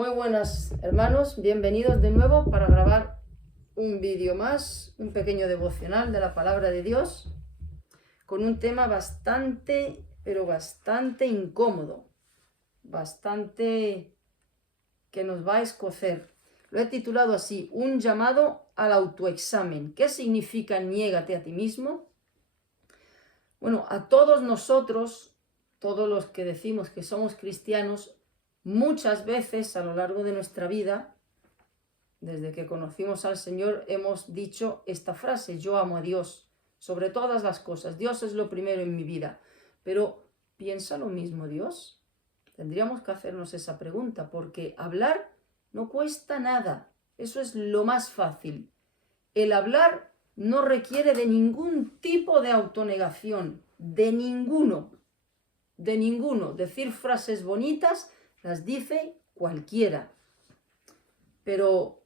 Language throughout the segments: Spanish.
Muy buenas hermanos, bienvenidos de nuevo para grabar un vídeo más, un pequeño devocional de la palabra de Dios con un tema bastante, pero bastante incómodo, bastante que nos va a escocer. Lo he titulado así, un llamado al autoexamen. ¿Qué significa niégate a ti mismo? Bueno, a todos nosotros, todos los que decimos que somos cristianos, muchas veces a lo largo de nuestra vida, desde que conocimos al Señor, hemos dicho esta frase: yo amo a Dios sobre todas las cosas, Dios es lo primero en mi vida. Pero ¿piensa lo mismo Dios? Tendríamos que hacernos esa pregunta, porque hablar no cuesta nada, eso es lo más fácil. El hablar no requiere de ningún tipo de autonegación, de ninguno. Decir frases bonitas las dice cualquiera, pero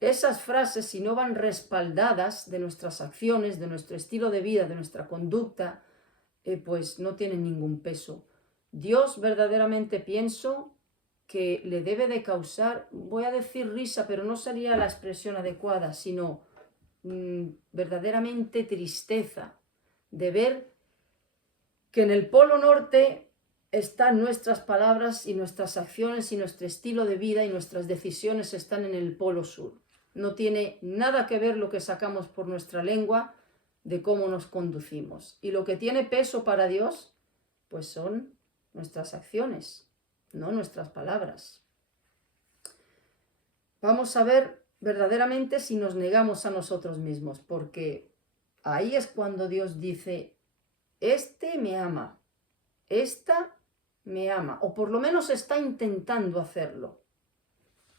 esas frases, si no van respaldadas de nuestras acciones, de nuestro estilo de vida, de nuestra conducta, pues no tienen ningún peso. Dios verdaderamente pienso que le debe de causar, voy a decir risa, pero no sería la expresión adecuada, sino verdaderamente tristeza de ver que en el Polo Norte están nuestras palabras y nuestras acciones y nuestro estilo de vida, y nuestras decisiones están en el Polo Sur. No tiene nada que ver lo que sacamos por nuestra lengua de cómo nos conducimos. Y lo que tiene peso para Dios, pues son nuestras acciones, no nuestras palabras. Vamos a ver verdaderamente si nos negamos a nosotros mismos, porque ahí es cuando Dios dice: este me ama, esta me ama, o por lo menos está intentando hacerlo.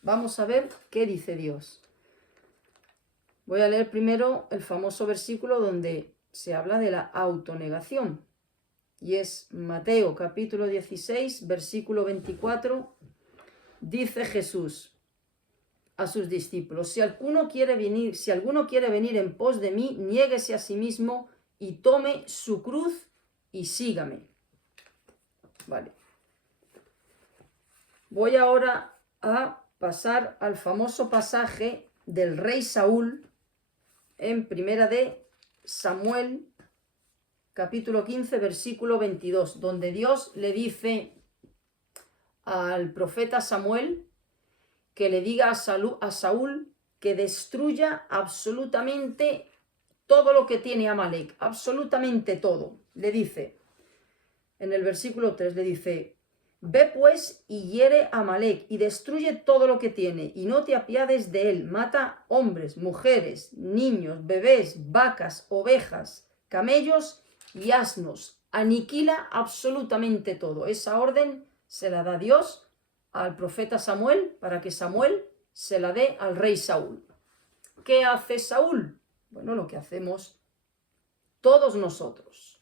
Vamos a ver qué dice Dios. Voy a leer primero el famoso versículo donde se habla de la autonegación, y es Mateo capítulo 16, versículo 24. Dice Jesús a sus discípulos: si alguno quiere venir en pos de mí, niéguese a sí mismo y tome su cruz y sígame. Vale. Voy ahora a pasar al famoso pasaje del rey Saúl en Primera de Samuel, capítulo 15, versículo 22, donde Dios le dice al profeta Samuel que le diga a Saúl que destruya absolutamente todo lo que tiene Amalek, absolutamente todo. Le dice, en el versículo 3, le dice: ve pues y hiere a Amalek y destruye todo lo que tiene, y no te apiades de él. Mata hombres, mujeres, niños, bebés, vacas, ovejas, camellos y asnos. Aniquila absolutamente todo. Esa orden se la da Dios al profeta Samuel para que Samuel se la dé al rey Saúl. ¿Qué hace Saúl? Bueno, lo que hacemos todos nosotros.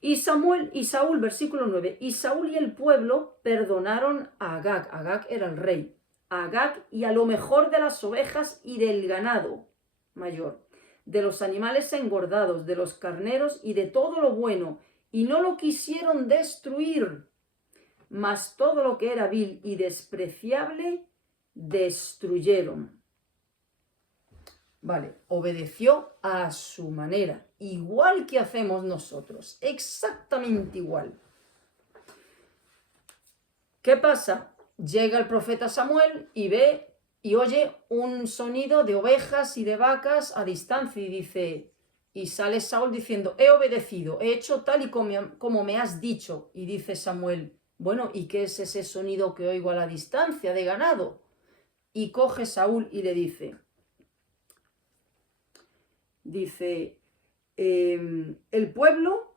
Y Saúl, versículo 9, y Saúl y el pueblo perdonaron a Agag. Agag era el rey. A Agag y a lo mejor de las ovejas y del ganado mayor, de los animales engordados, de los carneros y de todo lo bueno, y no lo quisieron destruir, mas todo lo que era vil y despreciable destruyeron. Vale, obedeció a su manera, igual que hacemos nosotros, exactamente igual. ¿Qué pasa? Llega el profeta Samuel y ve y oye un sonido de ovejas y de vacas a distancia y dice, y sale Saúl diciendo: he obedecido, he hecho tal y como me has dicho. Y dice Samuel: bueno, ¿y qué es ese sonido que oigo a la distancia de ganado? Y coge Saúl y le dice, el pueblo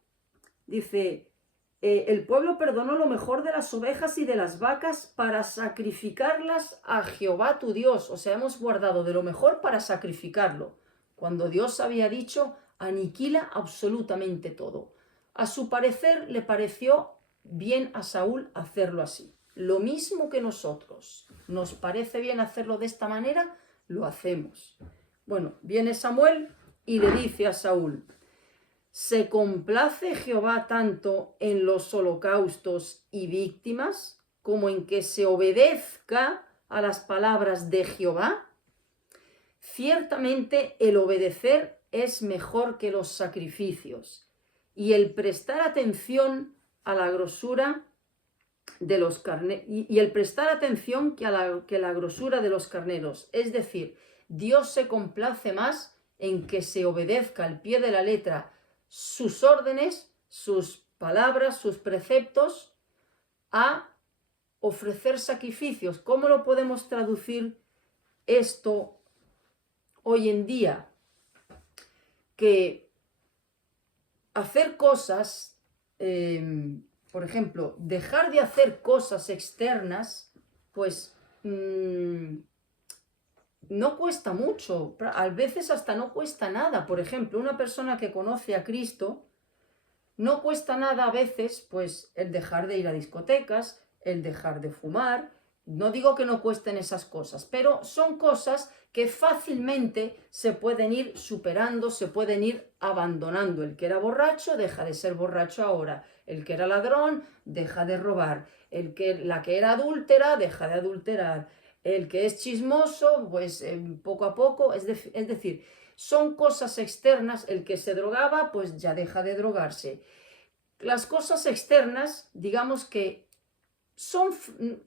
perdonó lo mejor de las ovejas y de las vacas para sacrificarlas a Jehová tu Dios. O sea, hemos guardado de lo mejor para sacrificarlo, cuando Dios había dicho: aniquila absolutamente todo. A su parecer le pareció bien a Saúl hacerlo así. Lo mismo que nosotros. ¿Nos parece bien hacerlo de esta manera? Lo hacemos. Bueno, viene Samuel y le dice a Saúl: ¿se complace Jehová tanto en los holocaustos y víctimas como en que se obedezca a las palabras de Jehová? Ciertamente el obedecer es mejor que los sacrificios, y el prestar atención a la grosura de los carneros, y el prestar atención que la grosura de los carneros. Es decir, Dios se complace más en que se obedezca al pie de la letra sus órdenes, sus palabras, sus preceptos, a ofrecer sacrificios. ¿Cómo lo podemos traducir esto hoy en día? Que hacer cosas, por ejemplo, dejar de hacer cosas externas, pues no cuesta mucho, a veces hasta no cuesta nada. Por ejemplo, una persona que conoce a Cristo, no cuesta nada a veces, pues, el dejar de ir a discotecas, el dejar de fumar. No digo que no cuesten esas cosas, pero son cosas que fácilmente se pueden ir superando, se pueden ir abandonando. El que era borracho deja de ser borracho ahora. El que era ladrón deja de robar. La que era adúltera deja de adulterar. El que es chismoso, pues poco a poco, es decir, son cosas externas. El que se drogaba, pues ya deja de drogarse. Las cosas externas, digamos que son,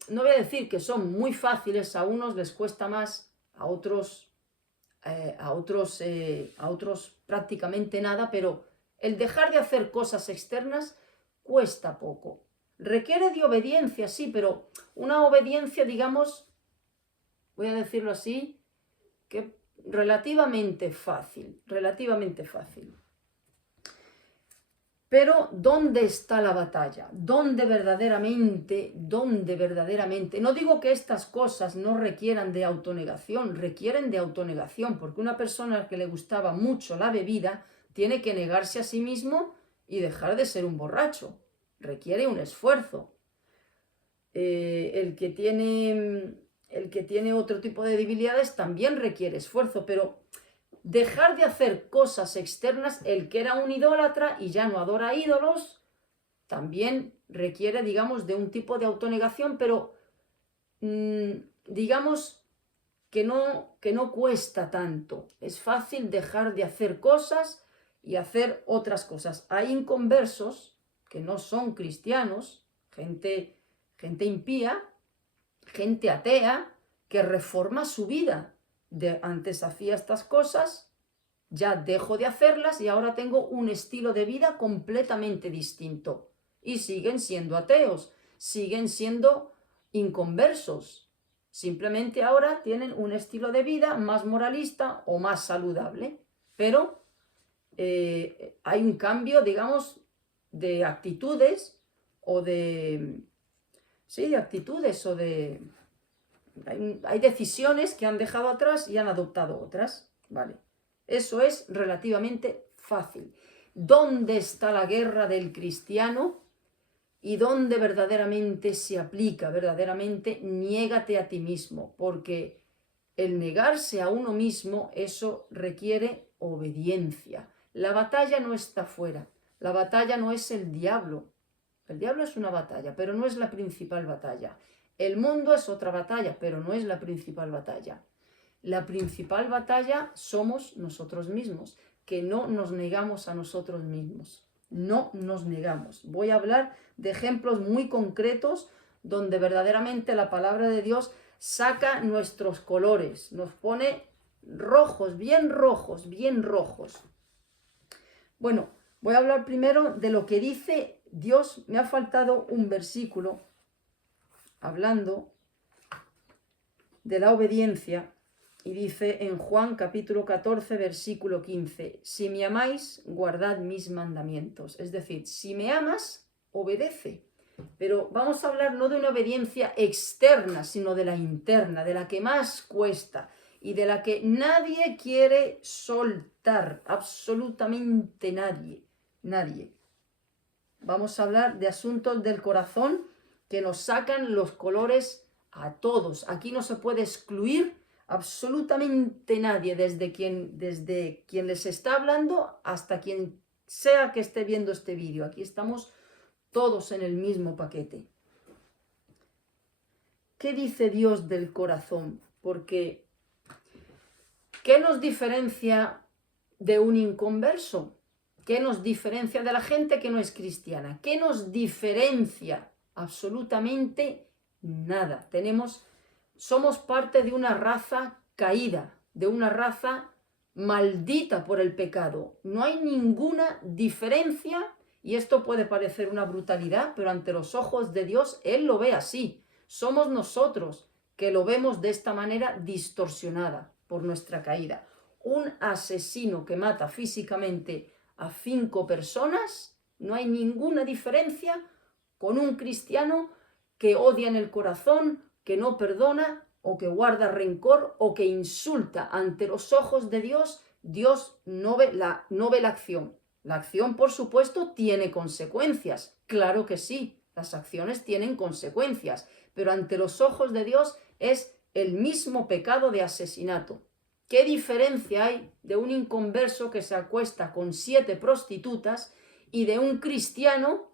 no voy a decir que son muy fáciles, a unos les cuesta más, a otros prácticamente nada, pero el dejar de hacer cosas externas cuesta poco. Requiere de obediencia, sí, pero una obediencia, digamos, voy a decirlo así, que relativamente fácil, relativamente fácil. Pero ¿dónde está la batalla? ¿Dónde verdaderamente? No digo que estas cosas no requieran de autonegación, requieren de autonegación, porque una persona que le gustaba mucho la bebida tiene que negarse a sí mismo y dejar de ser un borracho. Requiere un esfuerzo. El que tiene otro tipo de debilidades también requiere esfuerzo, pero dejar de hacer cosas externas, el que era un idólatra y ya no adora ídolos, también requiere, digamos, de un tipo de autonegación, pero digamos que no cuesta tanto. Es fácil dejar de hacer cosas y hacer otras cosas. Hay inconversos que no son cristianos, gente impía, gente atea, que reforma su vida. Antes hacía estas cosas, ya dejo de hacerlas y ahora tengo un estilo de vida completamente distinto. Y siguen siendo ateos, siguen siendo inconversos. Simplemente ahora tienen un estilo de vida más moralista o más saludable. Pero hay un cambio, digamos, de actitudes o de... Sí, de actitudes o de... Hay decisiones que han dejado atrás y han adoptado otras, ¿vale? Eso es relativamente fácil. ¿Dónde está la guerra del cristiano? Y dónde verdaderamente se aplica, verdaderamente niégate a ti mismo, porque el negarse a uno mismo, eso requiere obediencia. La batalla no está fuera, la batalla no es el diablo. El diablo es una batalla, pero no es la principal batalla. El mundo es otra batalla, pero no es la principal batalla. La principal batalla somos nosotros mismos, que no nos negamos a nosotros mismos. No nos negamos. Voy a hablar de ejemplos muy concretos donde verdaderamente la palabra de Dios saca nuestros colores, nos pone rojos, bien rojos, bien rojos. Bueno, voy a hablar primero de lo que dice Dios. Me ha faltado un versículo hablando de la obediencia y dice en Juan capítulo 14 versículo 15: si me amáis, guardad mis mandamientos. Es decir, si me amas, obedece. Pero vamos a hablar no de una obediencia externa, sino de la interna, de la que más cuesta y de la que nadie quiere soltar, absolutamente nadie. Vamos a hablar de asuntos del corazón que nos sacan los colores a todos. Aquí no se puede excluir absolutamente nadie, desde quien les está hablando hasta quien sea que esté viendo este vídeo. Aquí estamos todos en el mismo paquete. ¿qué dice Dios del corazón? Porque, ¿qué nos diferencia de un inconverso? ¿Qué nos diferencia de la gente que no es cristiana? ¿Qué nos diferencia? Absolutamente nada. Somos parte de una raza caída, de una raza maldita por el pecado. No hay ninguna diferencia, y esto puede parecer una brutalidad, pero ante los ojos de Dios, Él lo ve así. Somos nosotros que lo vemos de esta manera distorsionada por nuestra caída. Un asesino que mata físicamente a 5 personas, no hay ninguna diferencia con un cristiano que odia en el corazón, que no perdona o que guarda rencor o que insulta. Ante los ojos de Dios, Dios no ve la acción. La acción, por supuesto, tiene consecuencias. Claro que sí, las acciones tienen consecuencias, pero ante los ojos de Dios es el mismo pecado de asesinato. ¿Qué diferencia hay de un inconverso que se acuesta con 7 prostitutas y de un cristiano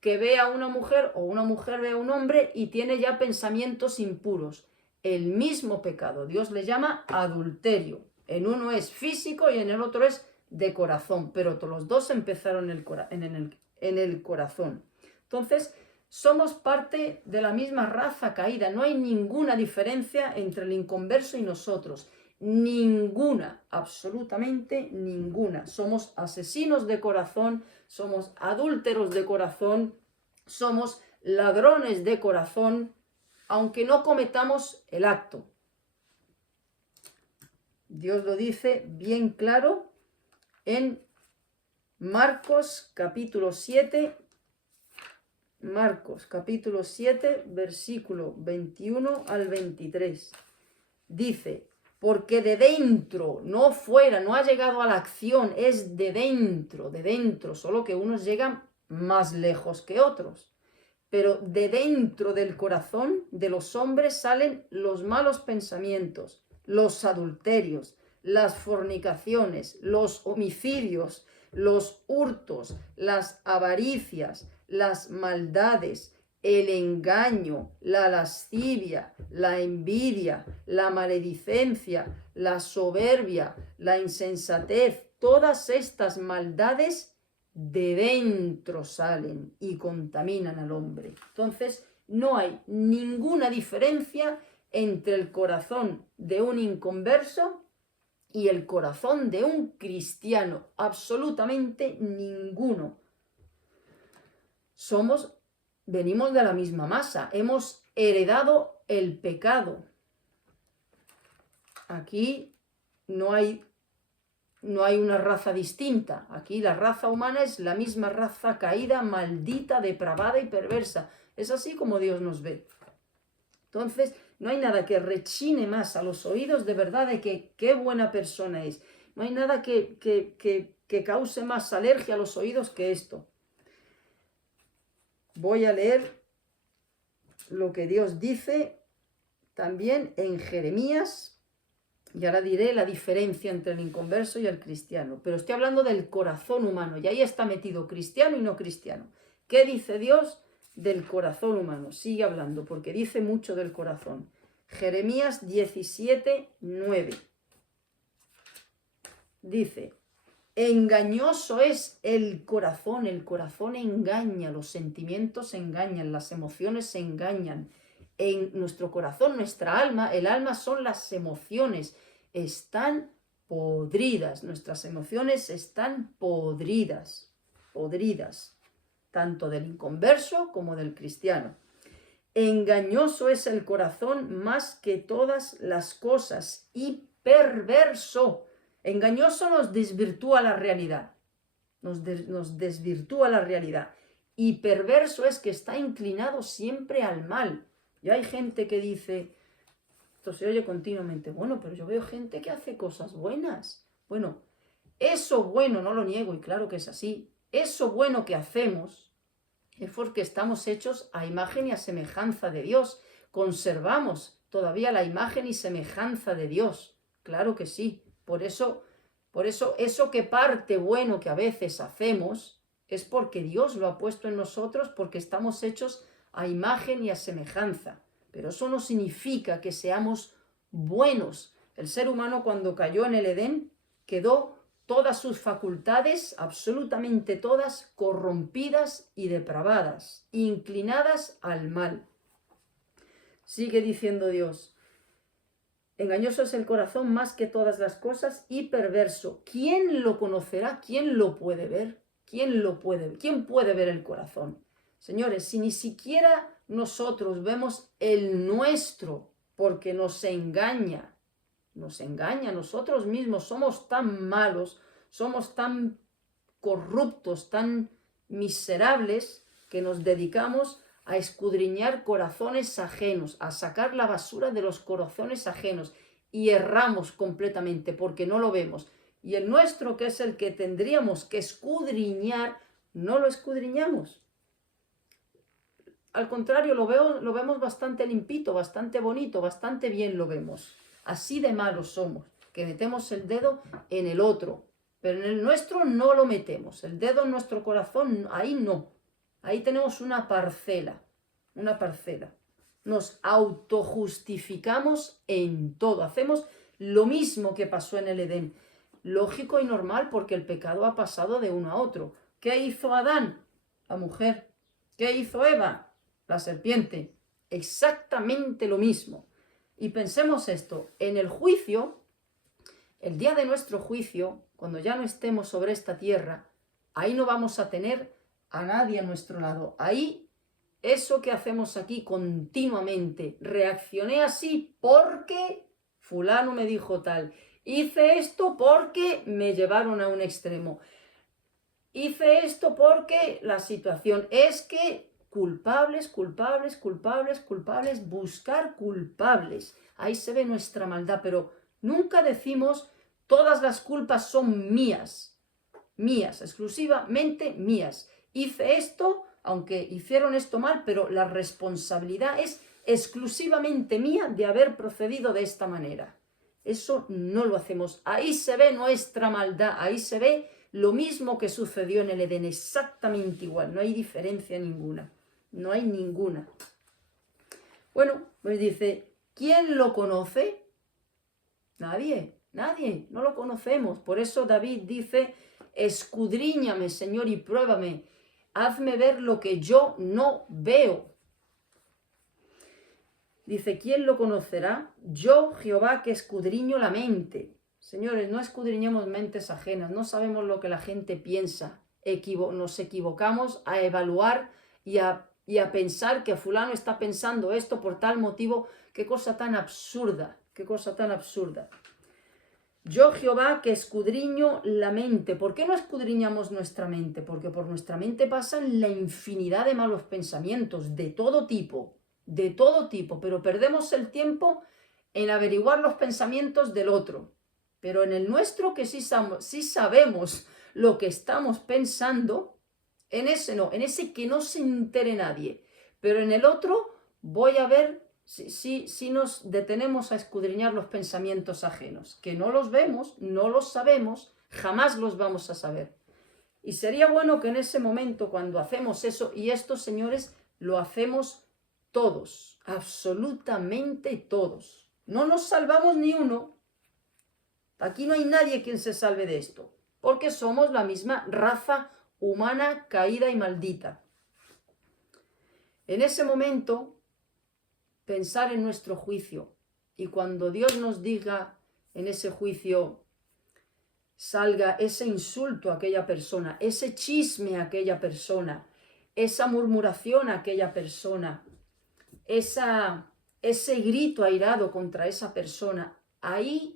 que ve a una mujer o una mujer ve a un hombre y tiene ya pensamientos impuros? El mismo pecado, Dios le llama adulterio. En uno es físico y en el otro es de corazón, pero los dos empezaron en el corazón. Entonces, somos parte de la misma raza caída. No hay ninguna diferencia entre el inconverso y nosotros. Ninguna, absolutamente ninguna. Somos asesinos de corazón, somos adúlteros de corazón, somos ladrones de corazón, aunque no cometamos el acto. Dios lo dice bien claro en Marcos capítulo 7, versículo 21 al 23. Dice: porque de dentro, no fuera, no ha llegado a la acción, es de dentro, solo que unos llegan más lejos que otros. Pero de dentro del corazón de los hombres salen los malos pensamientos, los adulterios, las fornicaciones, los homicidios, los hurtos, las avaricias, las maldades, el engaño, la lascivia, la envidia, la maledicencia, la soberbia, la insensatez. Todas estas maldades de dentro salen y contaminan al hombre. Entonces, no hay ninguna diferencia entre el corazón de un inconverso y el corazón de un cristiano. Absolutamente ninguno. Venimos de la misma masa, hemos heredado el pecado. Aquí no hay una raza distinta. Aquí la raza humana es la misma raza caída, maldita, depravada y perversa. Es así como Dios nos ve. Entonces, no hay nada que rechine más a los oídos de verdad de que qué buena persona es. No hay nada que cause más alergia a los oídos que esto. Voy a leer lo que Dios dice también en Jeremías, y ahora diré la diferencia entre el inconverso y el cristiano. Pero estoy hablando del corazón humano, y ahí está metido cristiano y no cristiano. ¿Qué dice Dios del corazón humano? Sigue hablando, porque dice mucho del corazón. Jeremías 17:9. Dice: engañoso es el corazón engaña, los sentimientos engañan, las emociones engañan. En nuestro corazón, nuestra alma, el alma son las emociones, están podridas, nuestras emociones están podridas, tanto del inconverso como del cristiano. Engañoso es el corazón más que todas las cosas y perverso. Engañoso nos desvirtúa la realidad, nos desvirtúa la realidad. Y perverso es que está inclinado siempre al mal. Y hay gente que dice, esto se oye continuamente, bueno, pero yo veo gente que hace cosas buenas. Bueno, eso bueno, no lo niego, y claro que es así, eso bueno que hacemos es porque estamos hechos a imagen y a semejanza de Dios. Conservamos todavía la imagen y semejanza de Dios, claro que sí. Por eso, eso que parte bueno que a veces hacemos es porque Dios lo ha puesto en nosotros, porque estamos hechos a imagen y a semejanza. pero eso no significa que seamos buenos. El ser humano cuando cayó en el Edén quedó todas sus facultades, absolutamente todas, corrompidas y depravadas, inclinadas al mal. Sigue diciendo Dios: engañoso es el corazón más que todas las cosas y perverso. ¿Quién lo conocerá? ¿Quién lo puede ver? ¿Quién puede ver el corazón? Señores, si ni siquiera nosotros vemos el nuestro, porque nos engaña a nosotros mismos, somos tan malos, somos tan corruptos, tan miserables, que nos dedicamos a escudriñar corazones ajenos, a sacar la basura de los corazones ajenos, y erramos completamente porque no lo vemos. Y el nuestro, que es el que tendríamos que escudriñar, no lo escudriñamos. Al contrario, lo vemos bastante limpito, bastante bonito, bastante bien lo vemos. Así de malos somos, que metemos el dedo en el otro, pero en el nuestro no lo metemos. El dedo en nuestro corazón, ahí no. Ahí tenemos una parcela. Nos autojustificamos en todo. Hacemos lo mismo que pasó en el Edén. Lógico y normal, porque el pecado ha pasado de uno a otro. ¿Qué hizo Adán? La mujer. ¿Qué hizo Eva? La serpiente. Exactamente lo mismo. Y pensemos esto, en el juicio, el día de nuestro juicio, cuando ya no estemos sobre esta tierra, ahí no vamos a tener a nadie a nuestro lado. Ahí, eso que hacemos aquí continuamente, reaccioné así porque fulano me dijo tal, hice esto porque me llevaron a un extremo, hice esto porque la situación es que... Culpables, buscar culpables. Ahí se ve nuestra maldad, pero nunca decimos todas las culpas son mías, exclusivamente mías. Hice esto, aunque hicieron esto mal, pero la responsabilidad es exclusivamente mía de haber procedido de esta manera. Eso no lo hacemos. Ahí se ve nuestra maldad, ahí se ve lo mismo que sucedió en el Edén, exactamente igual, no hay diferencia ninguna. No hay ninguna. Bueno, pues dice, ¿quién lo conoce? Nadie, no lo conocemos. Por eso David dice, escudriñame, Señor, y pruébame. Hazme ver lo que yo no veo. Dice, ¿quién lo conocerá? Yo, Jehová, que escudriño la mente. Señores, no escudriñemos mentes ajenas, no sabemos lo que la gente piensa. Nos equivocamos a evaluar y a pensar que fulano está pensando esto por tal motivo. Qué cosa tan absurda, qué cosa tan absurda. Yo, Jehová, que escudriño la mente. ¿Por qué no escudriñamos nuestra mente? Porque por nuestra mente pasan la infinidad de malos pensamientos, de todo tipo, pero perdemos el tiempo en averiguar los pensamientos del otro. Pero en el nuestro, que sí sabemos lo que estamos pensando, en ese no, en ese que no se entere nadie. Pero en el otro voy a ver si nos detenemos a escudriñar los pensamientos ajenos, que no los vemos, no los sabemos, jamás los vamos a saber. Y sería bueno que en ese momento, cuando hacemos eso, y esto, señores, lo hacemos todos, absolutamente todos. No nos salvamos ni uno. Aquí no hay nadie quien se salve de esto, porque somos la misma raza humana caída y maldita. En ese momento, pensar en nuestro juicio, y cuando Dios nos diga en ese juicio, salga ese insulto a aquella persona, ese chisme a aquella persona, esa murmuración a aquella persona, ese grito airado contra esa persona, ahí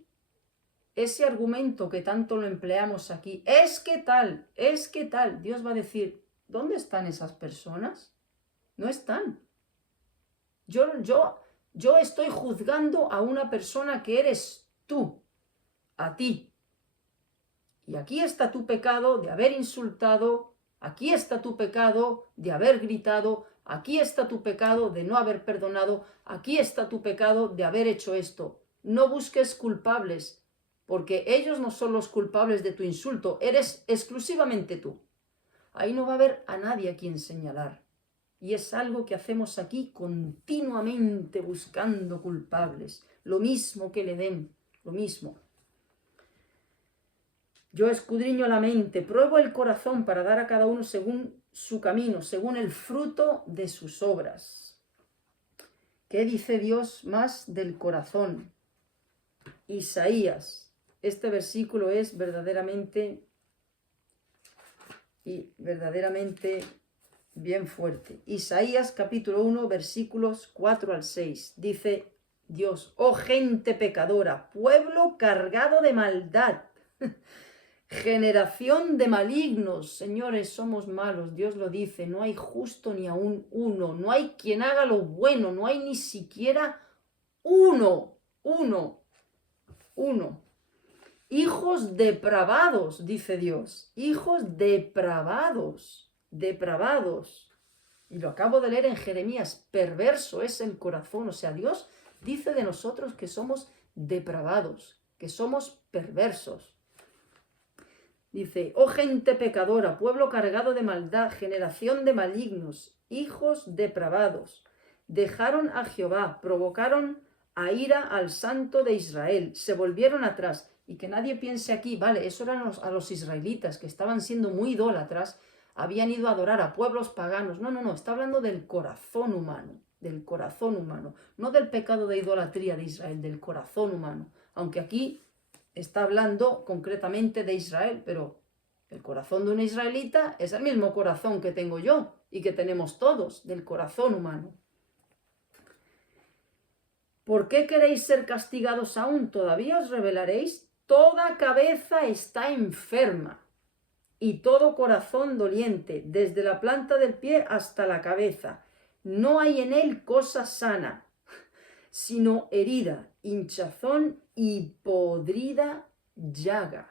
ese argumento que tanto lo empleamos aquí, es que tal, Dios va a decir, ¿dónde están esas personas? No están. Yo estoy juzgando a una persona que eres tú, a ti. Y aquí está tu pecado de haber insultado, aquí está tu pecado de haber gritado, aquí está tu pecado de no haber perdonado, aquí está tu pecado de haber hecho esto. No busques culpables, porque ellos no son los culpables de tu insulto, eres exclusivamente tú. Ahí no va a haber a nadie a quien señalar. Y es algo que hacemos aquí continuamente buscando culpables. Lo mismo que el Edén, lo mismo. Yo escudriño la mente, pruebo el corazón para dar a cada uno según su camino, según el fruto de sus obras. ¿Qué dice Dios más del corazón? Isaías. Este versículo es verdaderamente bien fuerte. Isaías capítulo 1, versículos 4 al 6. Dice Dios: oh gente pecadora, pueblo cargado de maldad, generación de malignos. Señores, somos malos, Dios lo dice, no hay justo ni aún uno, no hay quien haga lo bueno, no hay ni siquiera uno. Hijos depravados, dice Dios, hijos depravados. Y lo acabo de leer en Jeremías, perverso es el corazón. O sea, Dios dice de nosotros que somos depravados, que somos perversos. Dice: oh gente pecadora, pueblo cargado de maldad, generación de malignos, hijos depravados. Dejaron a Jehová, provocaron a ira al Santo de Israel, se volvieron atrás. Y que nadie piense aquí, vale, eso eran a los israelitas, que estaban siendo muy idólatras, habían ido a adorar a pueblos paganos. No, está hablando del corazón humano, no del pecado de idolatría de Israel, del corazón humano. Aunque aquí está hablando concretamente de Israel, pero el corazón de un israelita es el mismo corazón que tengo yo y que tenemos todos, del corazón humano. ¿Por qué queréis ser castigados aún? ¿Todavía os rebelaréis? Toda cabeza está enferma y todo corazón doliente, desde la planta del pie hasta la cabeza. No hay en él cosa sana, sino herida, hinchazón y podrida llaga.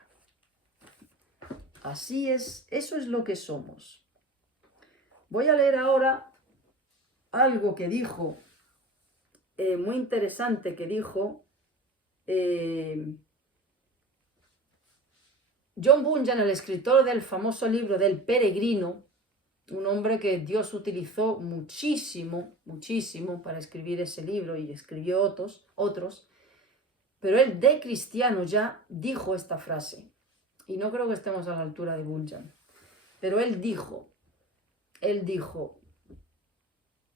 Así es, eso es lo que somos. Voy a leer ahora algo que dijo, muy interesante, que dijo John Bunyan, el escritor del famoso libro del Peregrino, un hombre que Dios utilizó muchísimo para escribir ese libro, y escribió otros, pero él, de cristiano, ya dijo esta frase, y no creo que estemos a la altura de Bunyan, pero él dijo,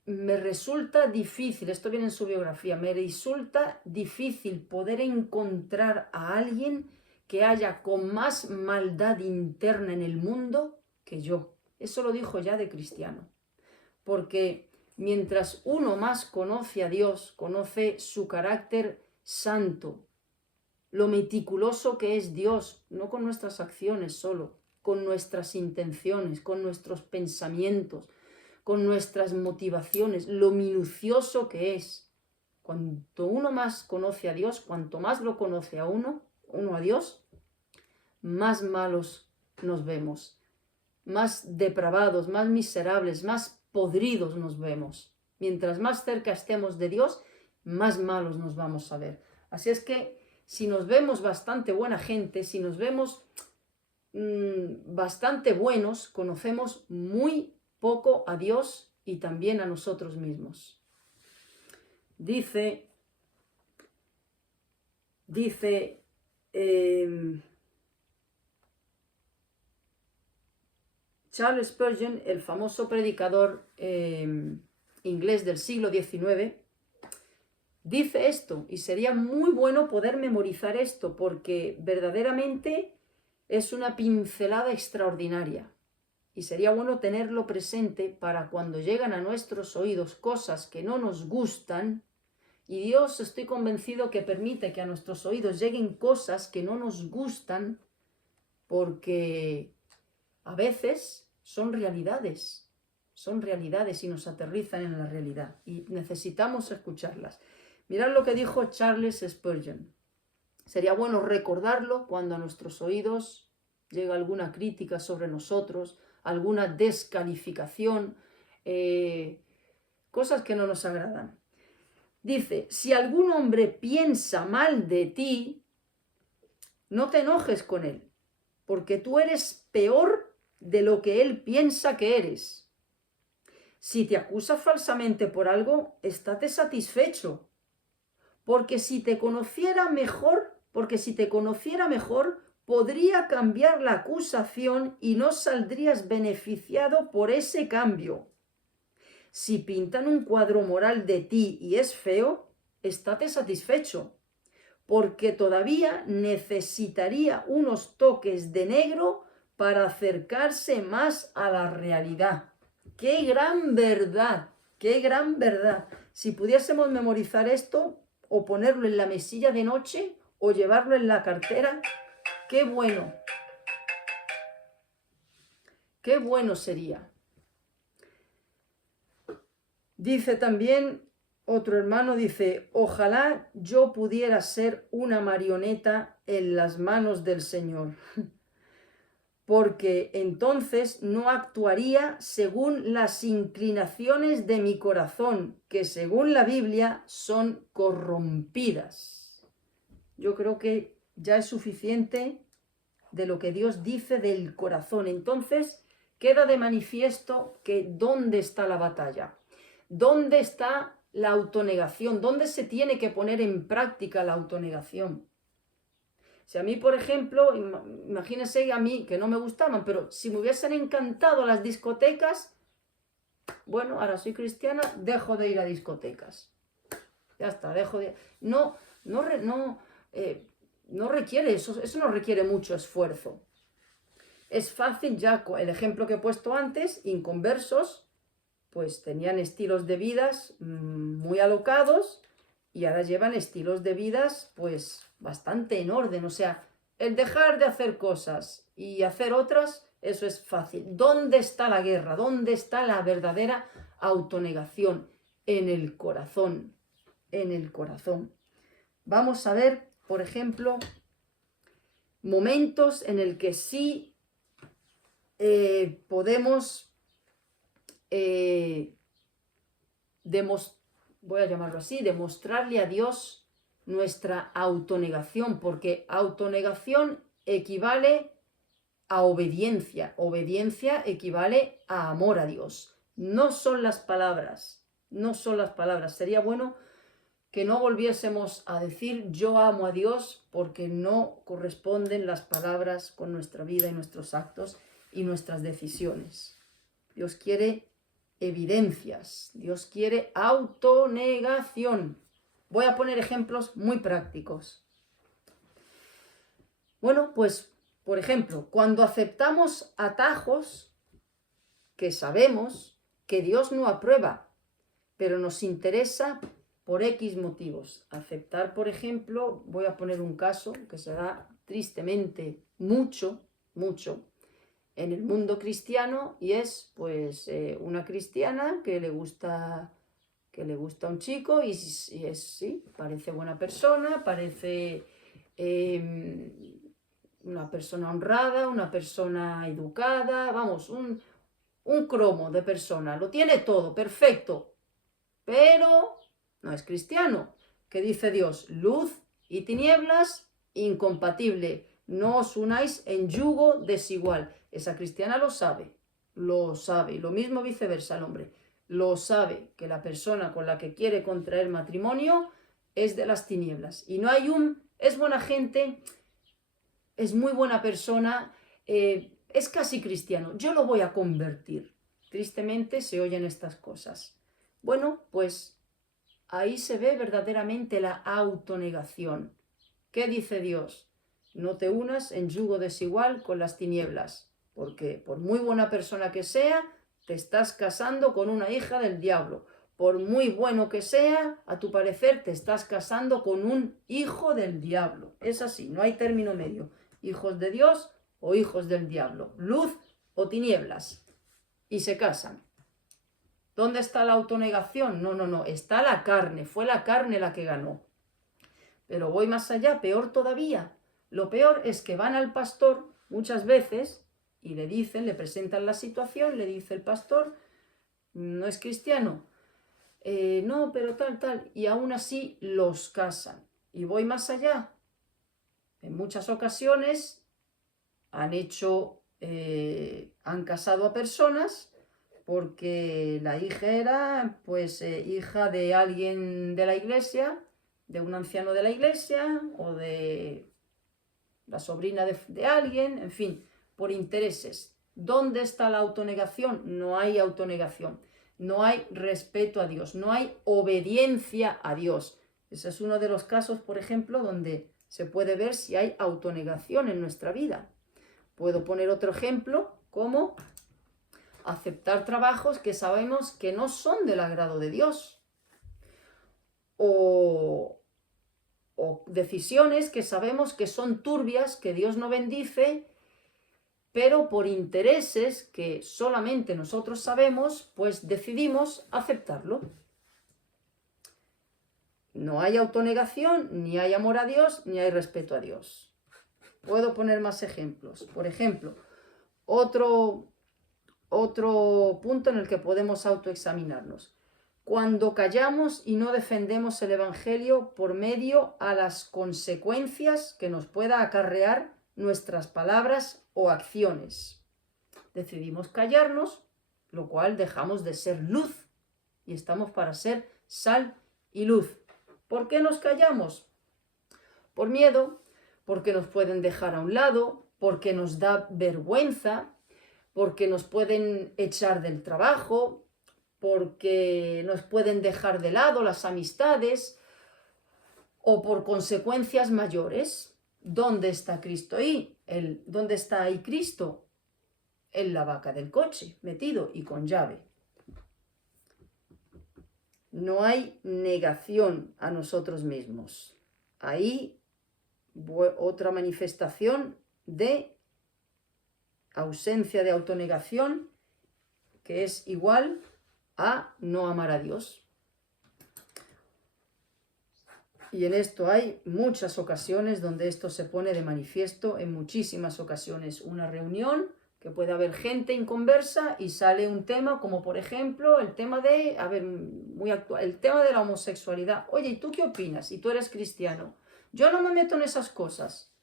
me resulta difícil, esto viene en su biografía, me resulta difícil poder encontrar a alguien que haya con más maldad interna en el mundo que yo. Eso lo dijo ya de cristiano. Porque mientras uno más conoce a Dios, conoce su carácter santo, lo meticuloso que es Dios, no con nuestras acciones solo, con nuestras intenciones, con nuestros pensamientos, con nuestras motivaciones, lo minucioso que es. Cuanto uno más conoce a Dios, cuanto más lo conoce a uno a Dios, más malos nos vemos, más depravados, más miserables, más podridos nos vemos. Mientras más cerca estemos de Dios, más malos nos vamos a ver. Así es que si nos vemos bastante buena gente, si nos vemos bastante buenos, conocemos muy poco a Dios y también a nosotros mismos. Dice Charles Spurgeon, el famoso predicador inglés del siglo XIX, dice esto, y sería muy bueno poder memorizar esto, porque verdaderamente es una pincelada extraordinaria. Y sería bueno tenerlo presente para cuando llegan a nuestros oídos cosas que no nos gustan, y Dios, estoy convencido que permite que a nuestros oídos lleguen cosas que no nos gustan, porque a veces son realidades y nos aterrizan en la realidad, y necesitamos escucharlas. Mirad lo que dijo Charles Spurgeon. Sería bueno recordarlo cuando a nuestros oídos llega alguna crítica sobre nosotros, alguna descalificación, cosas que no nos agradan. Dice: si algún hombre piensa mal de ti, no te enojes con él, porque tú eres peor de lo que él piensa que eres. Si te acusa falsamente por algo, estate satisfecho. Porque si te conociera mejor, podría cambiar la acusación y no saldrías beneficiado por ese cambio. Si pintan un cuadro moral de ti y es feo, estate satisfecho, porque todavía necesitaría unos toques de negro para acercarse más a la realidad. ¡Qué gran verdad! ¡Qué gran verdad! Si pudiésemos memorizar esto, o ponerlo en la mesilla de noche, o llevarlo en la cartera, ¡qué bueno! ¡Qué bueno sería! Dice también otro hermano, dice, ojalá yo pudiera ser una marioneta en las manos del Señor, porque entonces no actuaría según las inclinaciones de mi corazón, que según la Biblia son corrompidas. Yo creo que ya es suficiente de lo que Dios dice del corazón. Entonces queda de manifiesto que ¿dónde está la batalla? ¿Dónde está la autonegación? ¿Dónde se tiene que poner en práctica la autonegación? Si a mí, por ejemplo, imagínense a mí que no me gustaban, pero si me hubiesen encantado las discotecas, bueno, ahora soy cristiana, dejo de ir a discotecas. Ya está, dejo de... No requiere eso no requiere mucho esfuerzo. Es fácil ya, el ejemplo que he puesto antes, inconversos, pues tenían estilos de vidas muy alocados y ahora llevan estilos de vidas pues bastante en orden. O sea, el dejar de hacer cosas y hacer otras, eso es fácil. ¿Dónde está la guerra? ¿Dónde está la verdadera autonegación? En el corazón, en el corazón. Vamos a ver, por ejemplo, momentos en el que sí podemos voy a llamarlo así, demostrarle a Dios nuestra autonegación, porque autonegación equivale a obediencia, obediencia equivale a amor a Dios. No son las palabras, no son las palabras. Sería bueno que no volviésemos a decir yo amo a Dios, porque no corresponden las palabras con nuestra vida y nuestros actos y nuestras decisiones. Dios quiere evidencias, Dios quiere autonegación. Voy a poner ejemplos muy prácticos. Bueno, pues, por ejemplo, cuando aceptamos atajos que sabemos que Dios no aprueba, pero nos interesa por X motivos. Aceptar, por ejemplo, voy a poner un caso que se da tristemente mucho en el mundo cristiano, y es pues una cristiana que le gusta un chico y sí, parece buena persona, parece una persona honrada, una persona educada, vamos, un cromo de persona, lo tiene todo, perfecto, pero no es cristiano. ¿Qué dice Dios? Luz y tinieblas, incompatible. No os unáis en yugo desigual. Esa cristiana lo sabe. Y lo mismo viceversa el hombre. Lo sabe que la persona con la que quiere contraer matrimonio es de las tinieblas. Y no hay es buena gente, es muy buena persona, es casi cristiano. Yo lo voy a convertir. Tristemente se oyen estas cosas. Bueno, pues ahí se ve verdaderamente la autonegación. ¿Qué dice Dios? No te unas en yugo desigual con las tinieblas, porque por muy buena persona que sea, te estás casando con una hija del diablo. Por muy bueno que sea, a tu parecer, te estás casando con un hijo del diablo. Es así, no hay término medio. Hijos de Dios o hijos del diablo. Luz o tinieblas. Y se casan. ¿Dónde está la autonegación? No, está la carne, fue la carne la que ganó. Pero voy más allá, peor todavía. Lo peor es que van al pastor muchas veces y le presentan la situación, le dice el pastor, no es cristiano, no, pero tal, y aún así los casan. Y voy más allá. En muchas ocasiones han casado a personas porque la hija era pues hija de alguien de la iglesia, de un anciano de la iglesia o de la sobrina de alguien, en fin, por intereses. ¿Dónde está la autonegación? No hay autonegación, no hay respeto a Dios, no hay obediencia a Dios. Ese es uno de los casos, por ejemplo, donde se puede ver si hay autonegación en nuestra vida. Puedo poner otro ejemplo, como aceptar trabajos que sabemos que no son del agrado de Dios. O decisiones que sabemos que son turbias, que Dios no bendice, pero por intereses que solamente nosotros sabemos, pues decidimos aceptarlo. No hay autonegación, ni hay amor a Dios, ni hay respeto a Dios. Puedo poner más ejemplos. Por ejemplo, otro punto en el que podemos autoexaminarnos. Cuando callamos y no defendemos el Evangelio por medio a las consecuencias que nos pueda acarrear nuestras palabras o acciones. Decidimos callarnos, lo cual dejamos de ser luz y estamos para ser sal y luz. ¿Por qué nos callamos? Por miedo, porque nos pueden dejar a un lado, porque nos da vergüenza, porque nos pueden echar del trabajo, porque nos pueden dejar de lado las amistades o por consecuencias mayores. ¿Dónde está Cristo ahí? ¿Dónde está ahí Cristo? En la vaca del coche, metido y con llave. No hay negación a nosotros mismos. Ahí otra manifestación de ausencia de autonegación, que es igual a no amar a Dios. Y en esto hay muchas ocasiones donde esto se pone de manifiesto, en muchísimas ocasiones. Una reunión que puede haber gente inconversa y sale un tema como por ejemplo el tema de, muy actual, el tema de la homosexualidad. Oye, ¿y tú qué opinas? Y tú eres cristiano. Yo no me meto en esas cosas.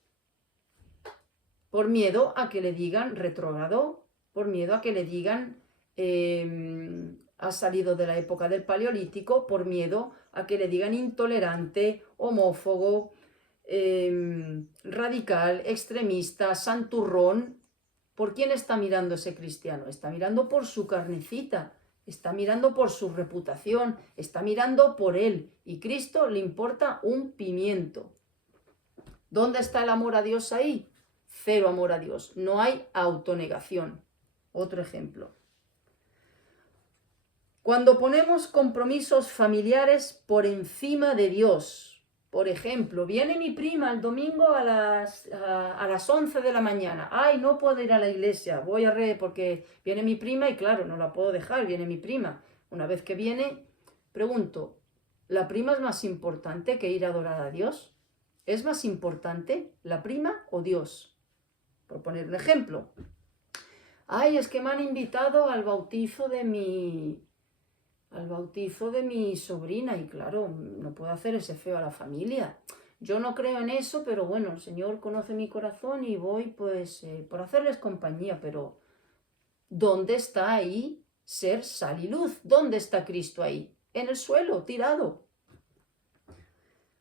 Por miedo a que le digan retrógrado, por miedo a que le digan ha salido de la época del Paleolítico, por miedo a que le digan intolerante, homófobo, radical, extremista, santurrón. ¿Por quién está mirando ese cristiano? Está mirando por su carnecita, está mirando por su reputación, está mirando por él. Y Cristo le importa un pimiento. ¿Dónde está el amor a Dios ahí? Cero amor a Dios. No hay autonegación. Otro ejemplo. Cuando ponemos compromisos familiares por encima de Dios. Por ejemplo, viene mi prima el domingo a las 11 de la mañana. Ay, no puedo ir a la iglesia, voy a porque viene mi prima y claro, no la puedo dejar, viene mi prima. Una vez que viene, pregunto, ¿la prima es más importante que ir a adorar a Dios? ¿Es más importante la prima o Dios? Por poner un ejemplo. Ay, es que me han invitado al bautizo de mi sobrina y claro, no puedo hacer ese feo a la familia. Yo no creo en eso, pero bueno, el Señor conoce mi corazón y voy pues por hacerles compañía, pero ¿dónde está ahí ser sal y luz? ¿Dónde está Cristo ahí? En el suelo, tirado.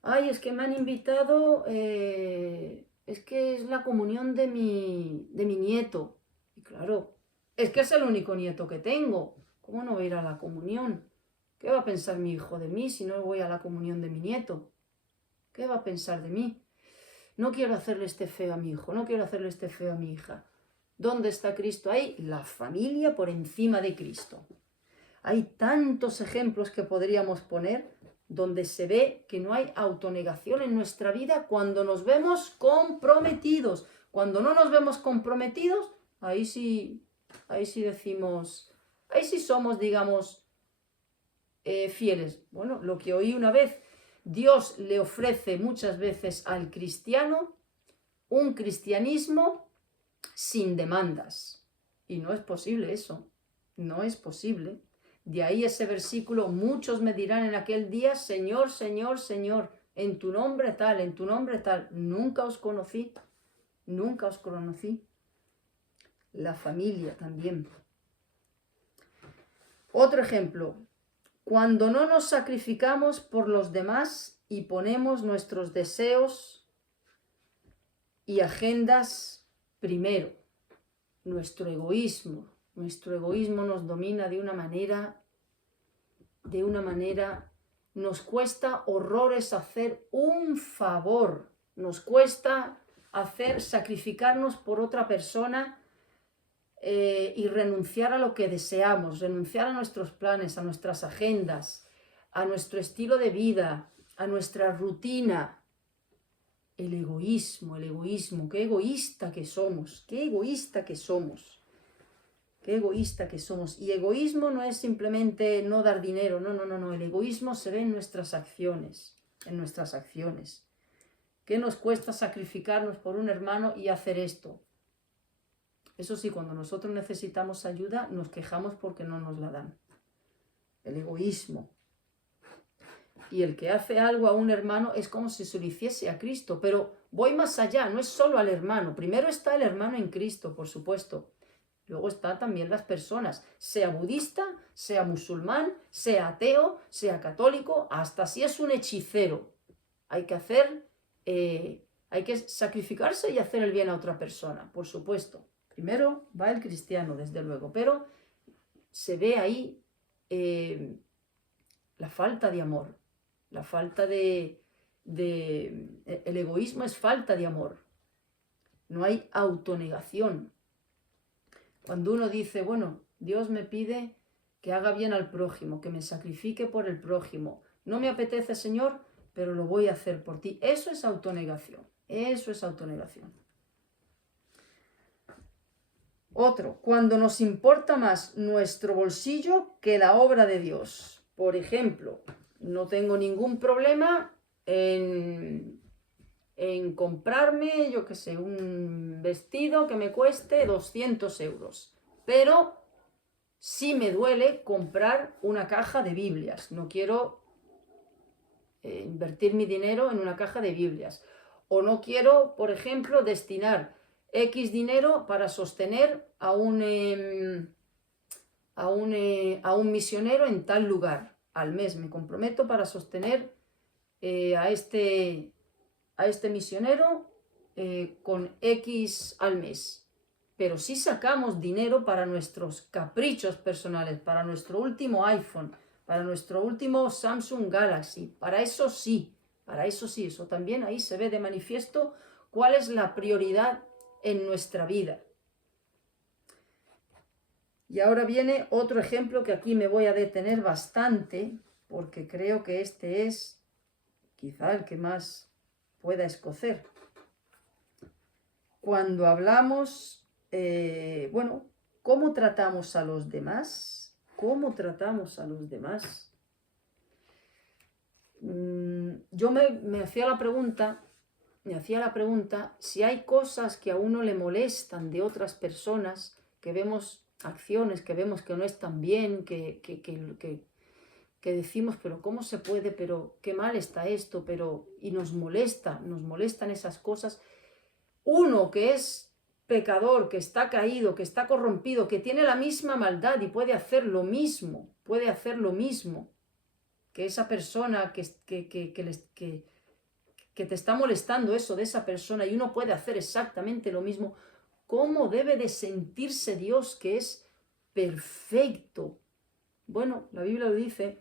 Ay, es que me han invitado, es que es la comunión de mi nieto. Y claro, es que es el único nieto que tengo. ¿Cómo no voy a ir a la comunión? ¿Qué va a pensar mi hijo de mí si no voy a la comunión de mi nieto? ¿Qué va a pensar de mí? No quiero hacerle este feo a mi hijo, no quiero hacerle este feo a mi hija. ¿Dónde está Cristo ahí? La familia por encima de Cristo. Hay tantos ejemplos que podríamos poner donde se ve que no hay autonegación en nuestra vida cuando nos vemos comprometidos. Cuando no nos vemos comprometidos, ahí sí decimos, ahí sí somos, digamos, fieles. Bueno, lo que oí una vez, Dios le ofrece muchas veces al cristiano un cristianismo sin demandas. Y no es posible eso, no es posible. De ahí ese versículo, muchos me dirán en aquel día, Señor, Señor, Señor, en tu nombre tal, en tu nombre tal. Nunca os conocí, nunca os conocí. La familia también. Otro ejemplo, cuando no nos sacrificamos por los demás y ponemos nuestros deseos y agendas primero, nuestro egoísmo nos domina de una manera, nos cuesta horrores hacer un favor, nos cuesta sacrificarnos por otra persona y renunciar a lo que deseamos, renunciar a nuestros planes, a nuestras agendas, a nuestro estilo de vida, a nuestra rutina. El egoísmo, qué egoísta que somos, qué egoísta que somos. Qué egoísta que somos. Y egoísmo no es simplemente no dar dinero, no. El egoísmo se ve en nuestras acciones, ¿Qué nos cuesta sacrificarnos por un hermano y hacer esto? Eso sí, cuando nosotros necesitamos ayuda, nos quejamos porque no nos la dan. El egoísmo. Y el que hace algo a un hermano es como si se lo hiciese a Cristo. Pero voy más allá, no es solo al hermano. Primero está el hermano en Cristo, por supuesto. Luego están también las personas, sea budista, sea musulmán, sea ateo, sea católico, hasta si es un hechicero. Hay que sacrificarse y hacer el bien a otra persona, por supuesto. Primero va el cristiano, desde luego, pero se ve ahí la falta de amor, la falta el egoísmo es falta de amor. No hay autonegación. Cuando uno dice, bueno, Dios me pide que haga bien al prójimo, que me sacrifique por el prójimo. No me apetece, Señor, pero lo voy a hacer por ti. Eso es autonegación. Eso es autonegación. Otro, cuando nos importa más nuestro bolsillo que la obra de Dios. Por ejemplo, no tengo ningún problema en comprarme, yo qué sé, un vestido que me cueste 200 euros. Pero sí me duele comprar una caja de Biblias. No quiero invertir mi dinero en una caja de Biblias. O no quiero, por ejemplo, destinar X dinero para sostener a un misionero en tal lugar. Al mes me comprometo para sostener a este misionero con X al mes. Pero si sacamos dinero para nuestros caprichos personales, para nuestro último iPhone, para nuestro último Samsung Galaxy, para eso sí, eso también ahí se ve de manifiesto cuál es la prioridad en nuestra vida. Y ahora viene otro ejemplo que aquí me voy a detener bastante, porque creo que este es quizá el que más pueda escocer. Cuando hablamos, ¿cómo tratamos a los demás? ¿Cómo tratamos a los demás? Yo me hacía la pregunta si hay cosas que a uno le molestan de otras personas, que vemos acciones, que vemos que no están bien, que decimos, pero ¿cómo se puede? Pero qué mal está esto, y nos molestan esas cosas. Uno que es pecador, que está caído, que está corrompido, que tiene la misma maldad y puede hacer lo mismo que esa persona que te está molestando eso de esa persona, y uno puede hacer exactamente lo mismo. ¿Cómo debe de sentirse Dios, que es perfecto? Bueno, la Biblia lo dice,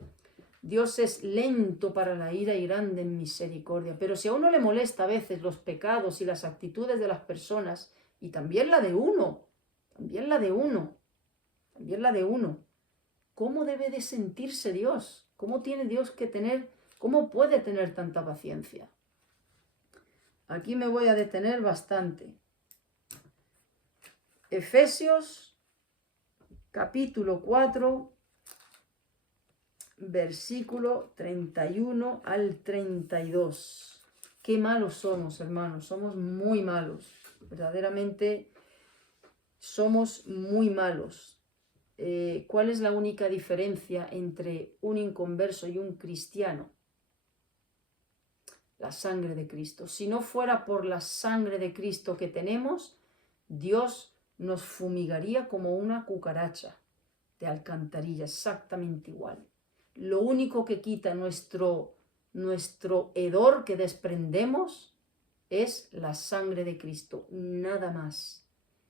Dios es lento para la ira y grande en misericordia. Pero si a uno le molesta a veces los pecados y las actitudes de las personas, y también la de uno, ¿cómo debe de sentirse Dios? ¿Cómo tiene Dios cómo puede tener tanta paciencia? Aquí me voy a detener bastante. Efesios, capítulo 4, versículo 31 al 32. Qué malos somos, hermanos, somos muy malos. Verdaderamente somos muy malos. ¿Cuál es la única diferencia entre un inconverso y un cristiano? La sangre de Cristo. Si no fuera por la sangre de Cristo que tenemos, Dios nos fumigaría como una cucaracha. de alcantarilla, exactamente igual. Lo único que quita nuestro hedor que desprendemos es la sangre de Cristo, nada más,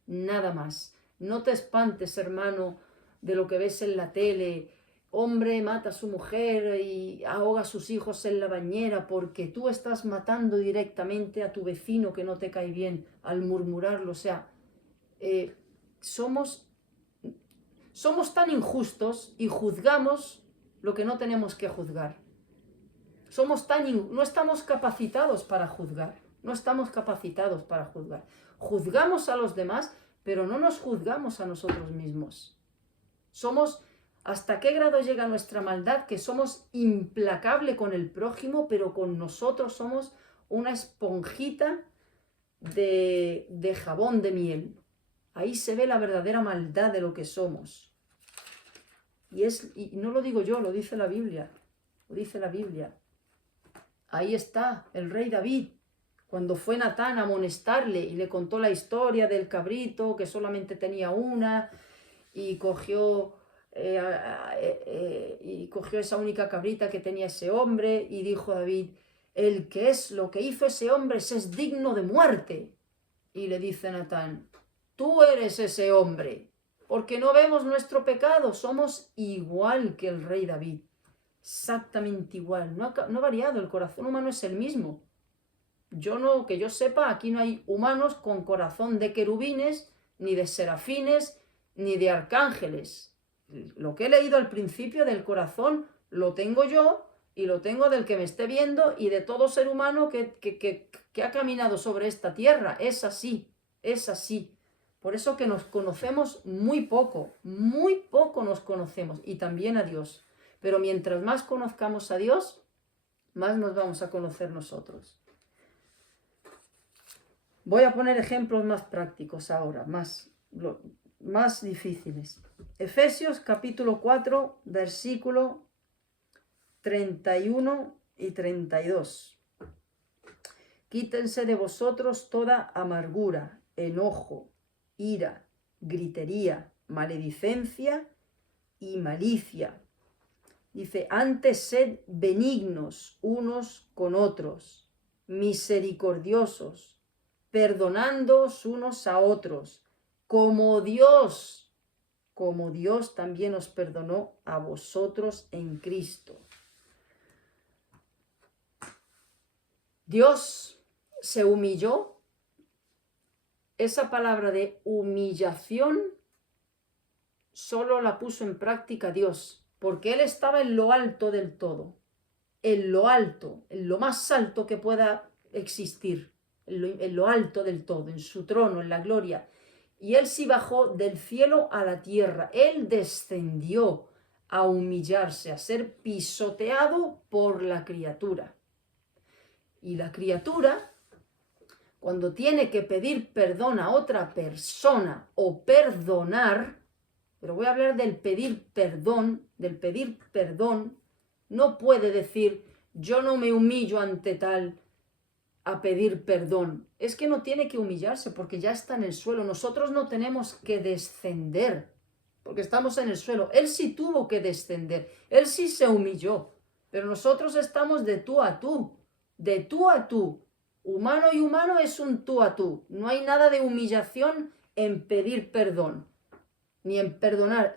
nada más. No te espantes, hermano, de lo que ves en la tele. Hombre mata a su mujer y ahoga a sus hijos en la bañera, porque tú estás matando directamente a tu vecino que no te cae bien al murmurarlo. O sea, somos tan injustos y juzgamos lo que no tenemos que juzgar. No estamos capacitados para juzgar. No estamos capacitados para juzgar. Juzgamos a los demás, pero no nos juzgamos a nosotros mismos. ¿Hasta qué grado llega nuestra maldad? Que somos implacables con el prójimo, pero con nosotros somos una esponjita de jabón de miel. Ahí se ve la verdadera maldad de lo que somos. Y no lo digo yo, lo dice la Biblia. Lo dice la Biblia. Ahí está el rey David, cuando fue Natán a amonestarle y le contó la historia del cabrito, que solamente tenía una, y cogió esa única cabrita que tenía ese hombre, y dijo David, lo que hizo ese hombre es digno de muerte. Y le dice Natán, tú eres ese hombre, porque no vemos nuestro pecado, somos igual que el rey David. Exactamente igual, no ha variado, el corazón humano es el mismo. Que yo sepa, aquí no hay humanos con corazón de querubines, ni de serafines, ni de arcángeles. Lo que he leído al principio del corazón lo tengo yo y lo tengo del que me esté viendo y de todo ser humano que ha caminado sobre esta tierra. Es así, es así. Por eso que nos conocemos muy poco nos conocemos, y también a Dios. Pero mientras más conozcamos a Dios, más nos vamos a conocer nosotros. Voy a poner ejemplos más prácticos ahora, más difíciles. Efesios capítulo 4, versículo 31 y 32. Quítense de vosotros toda amargura, enojo, ira, gritería, maledicencia y malicia. Dice, antes sed benignos unos con otros, misericordiosos, perdonándoos unos a otros, como Dios también os perdonó a vosotros en Cristo. Dios se humilló. Esa palabra de humillación solo la puso en práctica Dios, porque Él estaba en lo alto del todo, en lo alto, en lo más alto que pueda existir, en lo alto del todo, en su trono, en la gloria. Y Él sí bajó del cielo a la tierra. Él descendió a humillarse, a ser pisoteado por la criatura. Y la criatura, cuando tiene que pedir perdón a otra persona o perdonar, pero voy a hablar del pedir perdón, no puede decir, yo no me humillo ante tal a pedir perdón. Es que no tiene que humillarse porque ya está en el suelo. Nosotros no tenemos que descender porque estamos en el suelo. Él sí tuvo que descender, Él sí se humilló, pero nosotros estamos de tú a tú, de tú a tú. Humano y humano es un tú a tú. No hay nada de humillación en pedir perdón, ni en perdonar.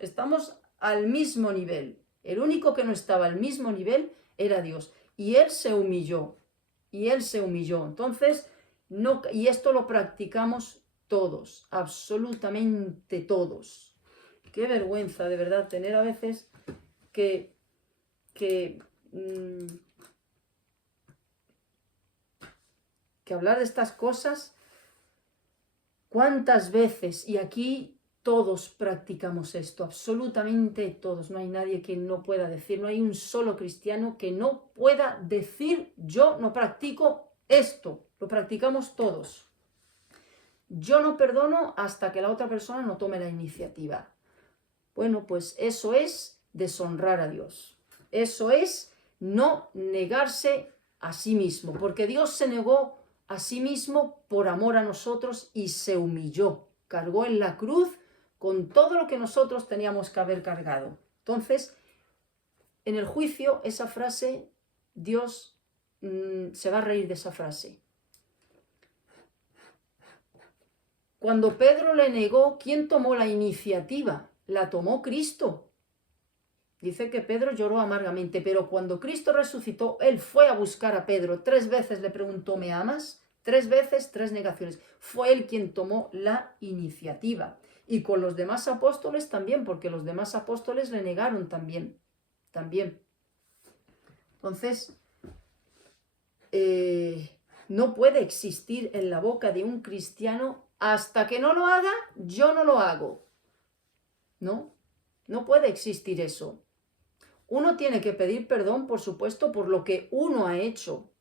Estamos al mismo nivel. El único que no estaba al mismo nivel era Dios. Y Él se humilló. Entonces, y esto lo practicamos todos, absolutamente todos. Qué vergüenza, de verdad, tener a veces que hablar de estas cosas. ¿Cuántas veces? Y aquí todos practicamos esto, absolutamente todos. No hay nadie que no pueda decir, no hay un solo cristiano que no pueda decir, yo no practico esto. Lo practicamos todos. Yo no perdono hasta que la otra persona no tome la iniciativa. Bueno, pues eso es deshonrar a Dios. Eso es no negarse a sí mismo, porque Dios se negó a sí mismo por amor a nosotros y se humilló. Cargó en la cruz con todo lo que nosotros teníamos que haber cargado. Entonces, en el juicio, esa frase, Dios se va a reír de esa frase. Cuando Pedro le negó, ¿quién tomó la iniciativa? La tomó Cristo. Dice que Pedro lloró amargamente, pero cuando Cristo resucitó, él fue a buscar a Pedro. 3 veces le preguntó, ¿me amas? 3 veces, 3 negaciones. Fue él quien tomó la iniciativa. Y con los demás apóstoles también, porque los demás apóstoles le negaron también. Entonces, no puede existir en la boca de un cristiano, hasta que no lo haga, yo no lo hago. No puede existir eso. Uno tiene que pedir perdón, por supuesto, por lo que uno ha hecho,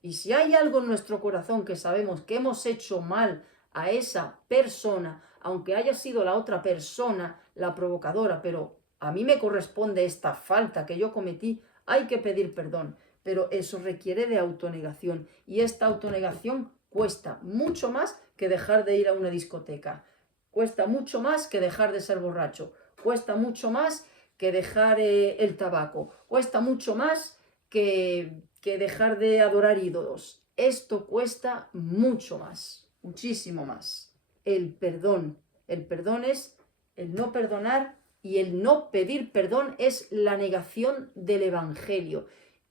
Y si hay algo en nuestro corazón que sabemos que hemos hecho mal a esa persona, aunque haya sido la otra persona la provocadora, pero a mí me corresponde esta falta que yo cometí, hay que pedir perdón. Pero eso requiere de autonegación. Y esta autonegación cuesta mucho más que dejar de ir a una discoteca. Cuesta mucho más que dejar de ser borracho. Cuesta mucho más que dejar el tabaco. Cuesta mucho más que dejar de adorar ídolos. Esto cuesta mucho más, muchísimo más. El perdón. El perdón es el no perdonar, y el no pedir perdón es la negación del Evangelio.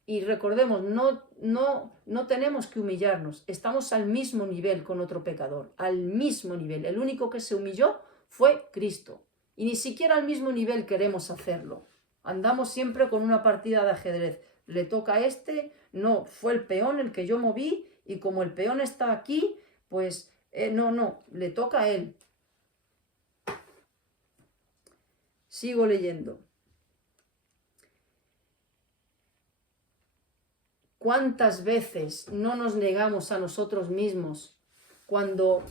Y recordemos, no tenemos que humillarnos. Estamos al mismo nivel con otro pecador, al mismo nivel. El único que se humilló fue Cristo. Y ni siquiera al mismo nivel queremos hacerlo. Andamos siempre con una partida de ajedrez. Le toca a este, no, fue el peón el que yo moví, y como el peón está aquí, pues no, le toca a él. Sigo leyendo. ¿Cuántas veces no nos negamos a nosotros mismos cuando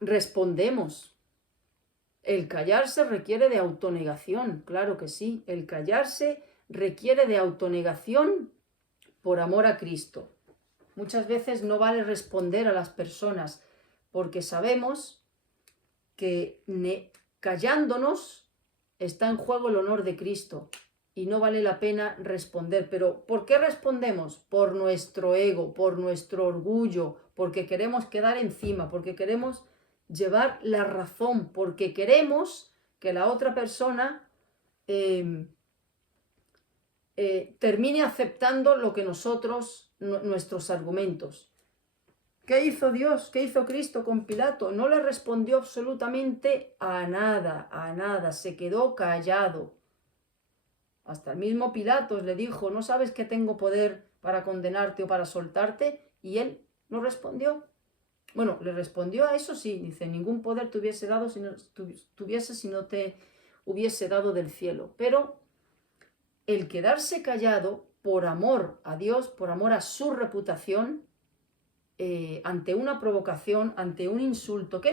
respondemos? El callarse requiere de autonegación, claro que sí. El callarse requiere de autonegación por amor a Cristo. Muchas veces no vale responder a las personas porque sabemos que callándonos está en juego el honor de Cristo y no vale la pena responder. Pero ¿por qué respondemos? Por nuestro ego, por nuestro orgullo, porque queremos quedar encima, porque queremos llevar la razón, porque queremos que la otra persona termine aceptando lo que nosotros, nuestros argumentos. ¿Qué hizo Dios? ¿Qué hizo Cristo con Pilato? No le respondió absolutamente a nada, se quedó callado. Hasta el mismo Pilatos le dijo, ¿no sabes que tengo poder para condenarte o para soltarte? Y él no respondió. Bueno, le respondió a eso sí, dice, ningún poder te hubiese dado si no te hubiese dado del cielo. Pero el quedarse callado por amor a Dios, por amor a su reputación, ante una provocación, ante un insulto. ¿Qué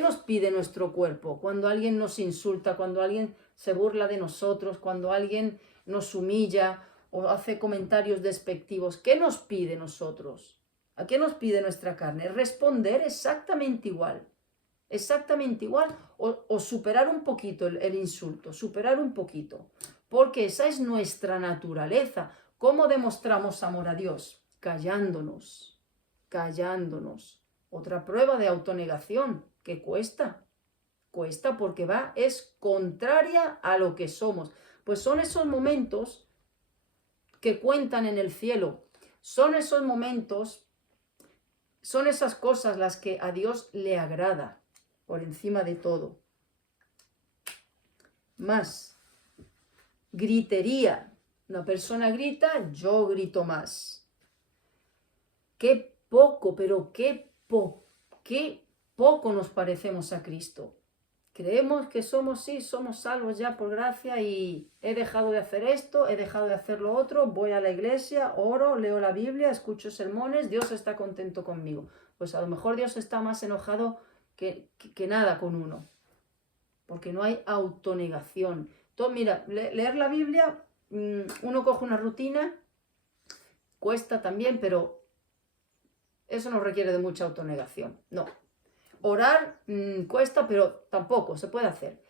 nos pide nuestro cuerpo cuando alguien nos insulta, cuando alguien se burla de nosotros, cuando alguien nos humilla o hace comentarios despectivos? ¿Qué nos pide nosotros? ¿A qué nos pide nuestra carne? Responder exactamente igual o superar un poquito el insulto, superar un poquito, porque esa es nuestra naturaleza. ¿Cómo demostramos amor a Dios? Callándonos. Otra prueba de autonegación que cuesta porque es contraria a lo que somos. Pues son esos momentos que cuentan en el cielo, son esos momentos, son esas cosas las que a Dios le agrada por encima de todo. Más, gritería. Una persona grita, yo grito más. Qué poco, pero qué poco nos parecemos a Cristo. Creemos que somos salvos ya por gracia y he dejado de hacer esto, he dejado de hacer lo otro, voy a la iglesia, oro, leo la Biblia, escucho sermones, Dios está contento conmigo. Pues a lo mejor Dios está más enojado que nada con uno, porque no hay autonegación. Entonces, mira, leer la Biblia, uno coge una rutina cuesta también, pero eso no requiere de mucha autonegación, no. Orar cuesta, pero tampoco, se puede hacer.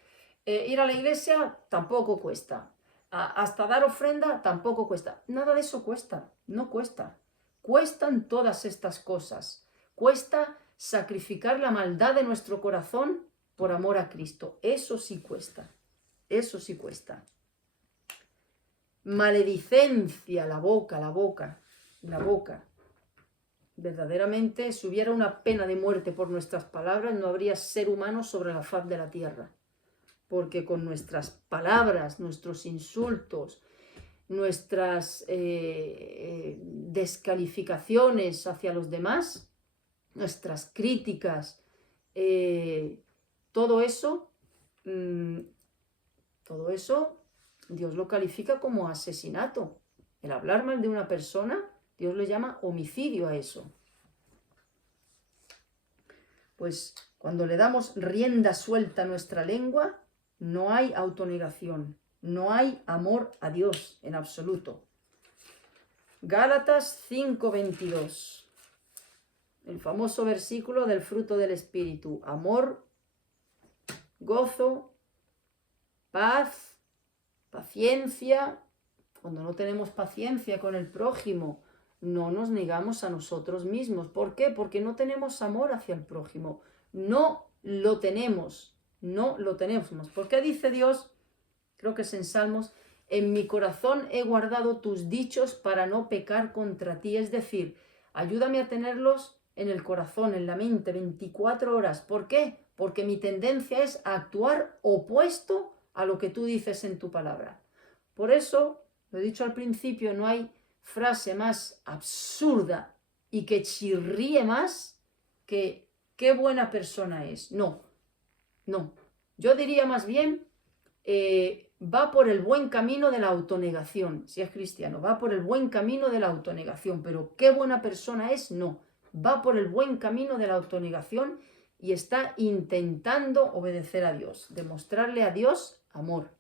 Ir a la iglesia tampoco cuesta. Hasta dar ofrenda tampoco cuesta. Nada de eso cuesta, no cuesta. Cuestan todas estas cosas. Cuesta sacrificar la maldad de nuestro corazón por amor a Cristo. Eso sí cuesta. Eso sí cuesta. Maledicencia, la boca, la boca, la boca. Verdaderamente, si hubiera una pena de muerte por nuestras palabras, no habría ser humano sobre la faz de la tierra. Porque con nuestras palabras, nuestros insultos, nuestras descalificaciones hacia los demás, nuestras críticas, todo eso, Dios lo califica como asesinato. El hablar mal de una persona, Dios le llama homicidio a eso. Pues cuando le damos rienda suelta a nuestra lengua, no hay autonegación, no hay amor a Dios en absoluto. Gálatas 5:22, el famoso versículo del fruto del Espíritu: amor, gozo, paz, paciencia. Cuando no tenemos paciencia con el prójimo, no nos negamos a nosotros mismos. ¿Por qué? Porque no tenemos amor hacia el prójimo. No lo tenemos. No lo tenemos. ¿Por qué dice Dios? Creo que es en Salmos: en mi corazón he guardado tus dichos para no pecar contra ti. Es decir, ayúdame a tenerlos en el corazón, en la mente, 24 horas. ¿Por qué? Porque mi tendencia es a actuar opuesto a lo que tú dices en tu palabra. Por eso, lo he dicho al principio, no hay frase más absurda y que chirríe más que qué buena persona es. No. Yo diría más bien, va por el buen camino de la autonegación. Si es cristiano, va por el buen camino de la autonegación. Pero qué buena persona es, no. Va por el buen camino de la autonegación y está intentando obedecer a Dios, demostrarle a Dios amor.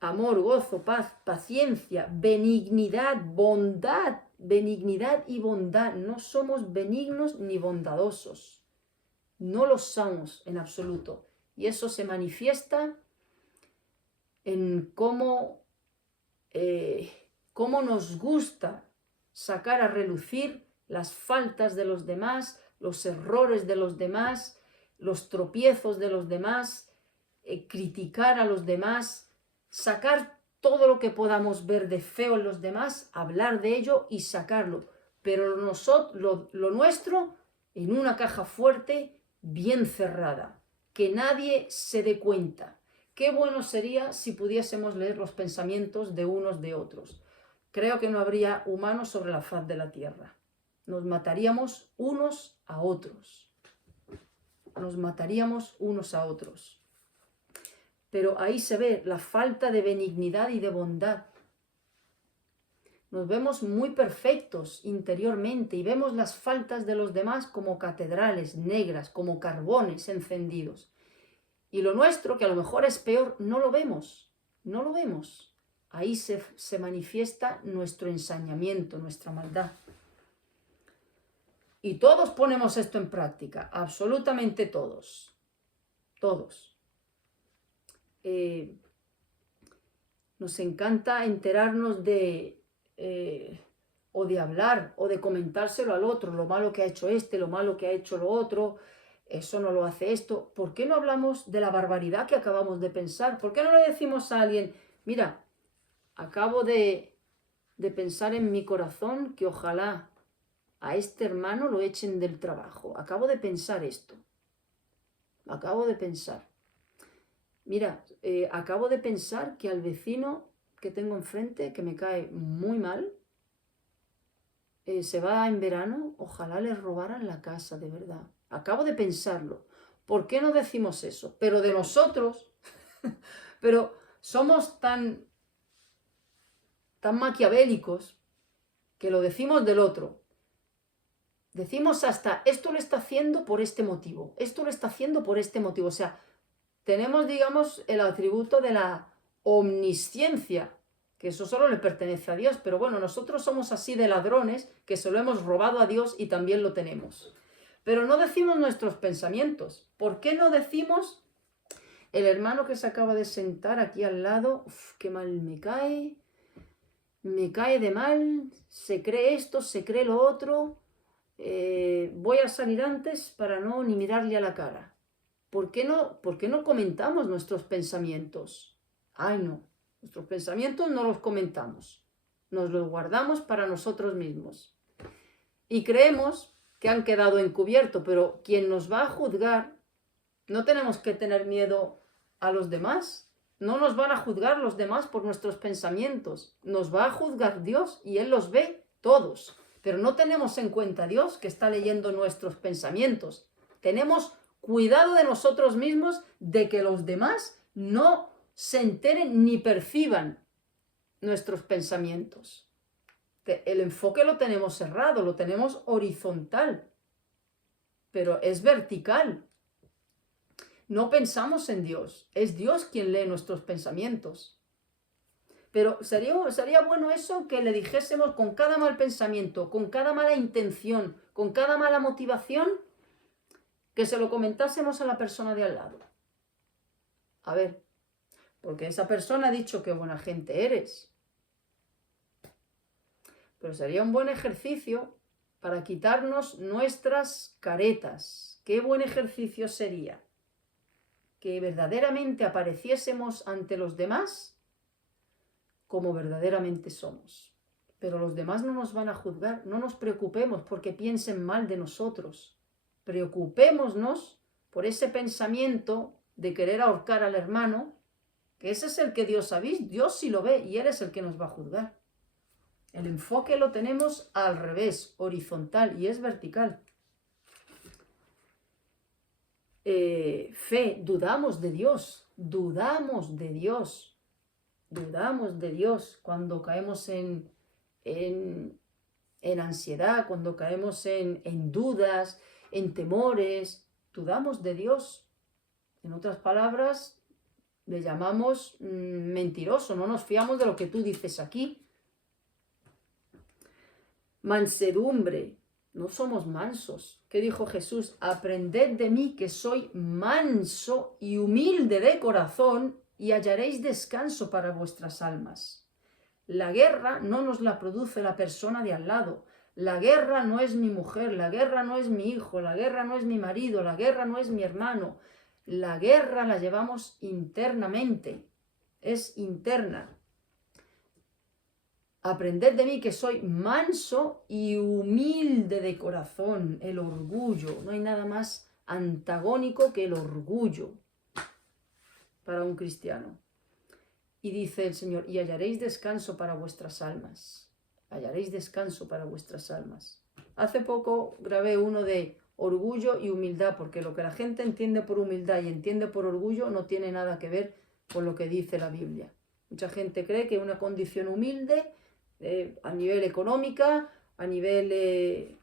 Amor, gozo, paz, paciencia, benignidad, bondad. Benignidad y bondad. No somos benignos ni bondadosos. No lo somos en absoluto. Y eso se manifiesta en cómo nos gusta sacar a relucir las faltas de los demás, los errores de los demás, los tropiezos de los demás, criticar a los demás, sacar todo lo que podamos ver de feo en los demás, hablar de ello y sacarlo. Pero lo nuestro en una caja fuerte, bien cerrada, que nadie se dé cuenta. Qué bueno sería si pudiésemos leer los pensamientos de unos de otros. Creo que no habría humanos sobre la faz de la tierra. Nos mataríamos unos a otros. Nos mataríamos unos a otros. Pero ahí se ve la falta de benignidad y de bondad. Nos vemos muy perfectos interiormente y vemos las faltas de los demás como catedrales negras, como carbones encendidos. Y lo nuestro, que a lo mejor es peor, no lo vemos, no lo vemos. Ahí se manifiesta nuestro ensañamiento, nuestra maldad. Y todos ponemos esto en práctica, absolutamente todos. Todos. Nos encanta enterarnos o de hablar o de comentárselo al otro, lo malo que ha hecho este, lo malo que ha hecho lo otro, eso no lo hace esto. ¿Por qué no hablamos de la barbaridad que acabamos de pensar? ¿Por qué no le decimos a alguien, mira, acabo de pensar en mi corazón que ojalá a este hermano lo echen del trabajo? Acabo de pensar esto. Acabo de pensar. Mira, acabo de pensar que al vecino que tengo enfrente, que me cae muy mal, se va en verano, ojalá le robaran la casa, de verdad. Acabo de pensarlo. ¿Por qué no decimos eso? Pero de nosotros, pero somos tan maquiavélicos que lo decimos del otro. Decimos hasta, esto lo está haciendo por este motivo, esto lo está haciendo por este motivo. O sea, tenemos, digamos, el atributo de la omnisciencia, que eso solo le pertenece a Dios, pero bueno, nosotros somos así de ladrones que se lo hemos robado a Dios y también lo tenemos. Pero no decimos nuestros pensamientos. ¿Por qué no decimos? El hermano que se acaba de sentar aquí al lado, qué mal me cae de mal, se cree esto, se cree lo otro, voy a salir antes para no ni mirarle a la cara. ¿Por qué no comentamos nuestros pensamientos? Ay, no, nuestros pensamientos no los comentamos, nos los guardamos para nosotros mismos. Y creemos que han quedado encubiertos, pero quien nos va a juzgar, no tenemos que tener miedo a los demás. No nos van a juzgar los demás por nuestros pensamientos. Nos va a juzgar Dios y Él los ve todos. Pero no tenemos en cuenta a Dios que está leyendo nuestros pensamientos. Tenemos cuidado de nosotros mismos de que los demás no se enteren ni perciban nuestros pensamientos. El enfoque lo tenemos cerrado, lo tenemos horizontal, pero es vertical. No pensamos en Dios, es Dios quien lee nuestros pensamientos. Pero sería bueno eso, que le dijésemos con cada mal pensamiento, con cada mala intención, con cada mala motivación, que se lo comentásemos a la persona de al lado. A ver, porque esa persona ha dicho que buena gente eres. Pero sería un buen ejercicio para quitarnos nuestras caretas. ¿Qué buen ejercicio sería? Que verdaderamente apareciésemos ante los demás como verdaderamente somos. Pero los demás no nos van a juzgar, no nos preocupemos porque piensen mal de nosotros. Preocupémonos por ese pensamiento de querer ahorcar al hermano, que ese es el que Dios ha visto, Dios sí lo ve y Él es el que nos va a juzgar. El enfoque lo tenemos al revés, horizontal, y es vertical. Fe, dudamos de Dios, dudamos de Dios, dudamos de Dios cuando caemos en ansiedad, cuando caemos en dudas, en temores, dudamos de Dios. En otras palabras, le llamamos mentiroso, no nos fiamos de lo que tú dices aquí. Mansedumbre, no somos mansos. ¿Qué dijo Jesús? Aprended de mí que soy manso y humilde de corazón y hallaréis descanso para vuestras almas. La guerra no nos la produce la persona de al lado. La guerra no es mi mujer, la guerra no es mi hijo, la guerra no es mi marido, la guerra no es mi hermano. La guerra la llevamos internamente, es interna. Aprended de mí que soy manso y humilde de corazón. El orgullo, no hay nada más antagónico que el orgullo para un cristiano. Y dice el Señor, y hallaréis descanso para vuestras almas. Hallaréis descanso para vuestras almas. Hace poco grabé uno de orgullo y humildad, porque lo que la gente entiende por humildad y entiende por orgullo no tiene nada que ver con lo que dice la Biblia. Mucha gente cree que una condición humilde, a nivel económica, a nivel de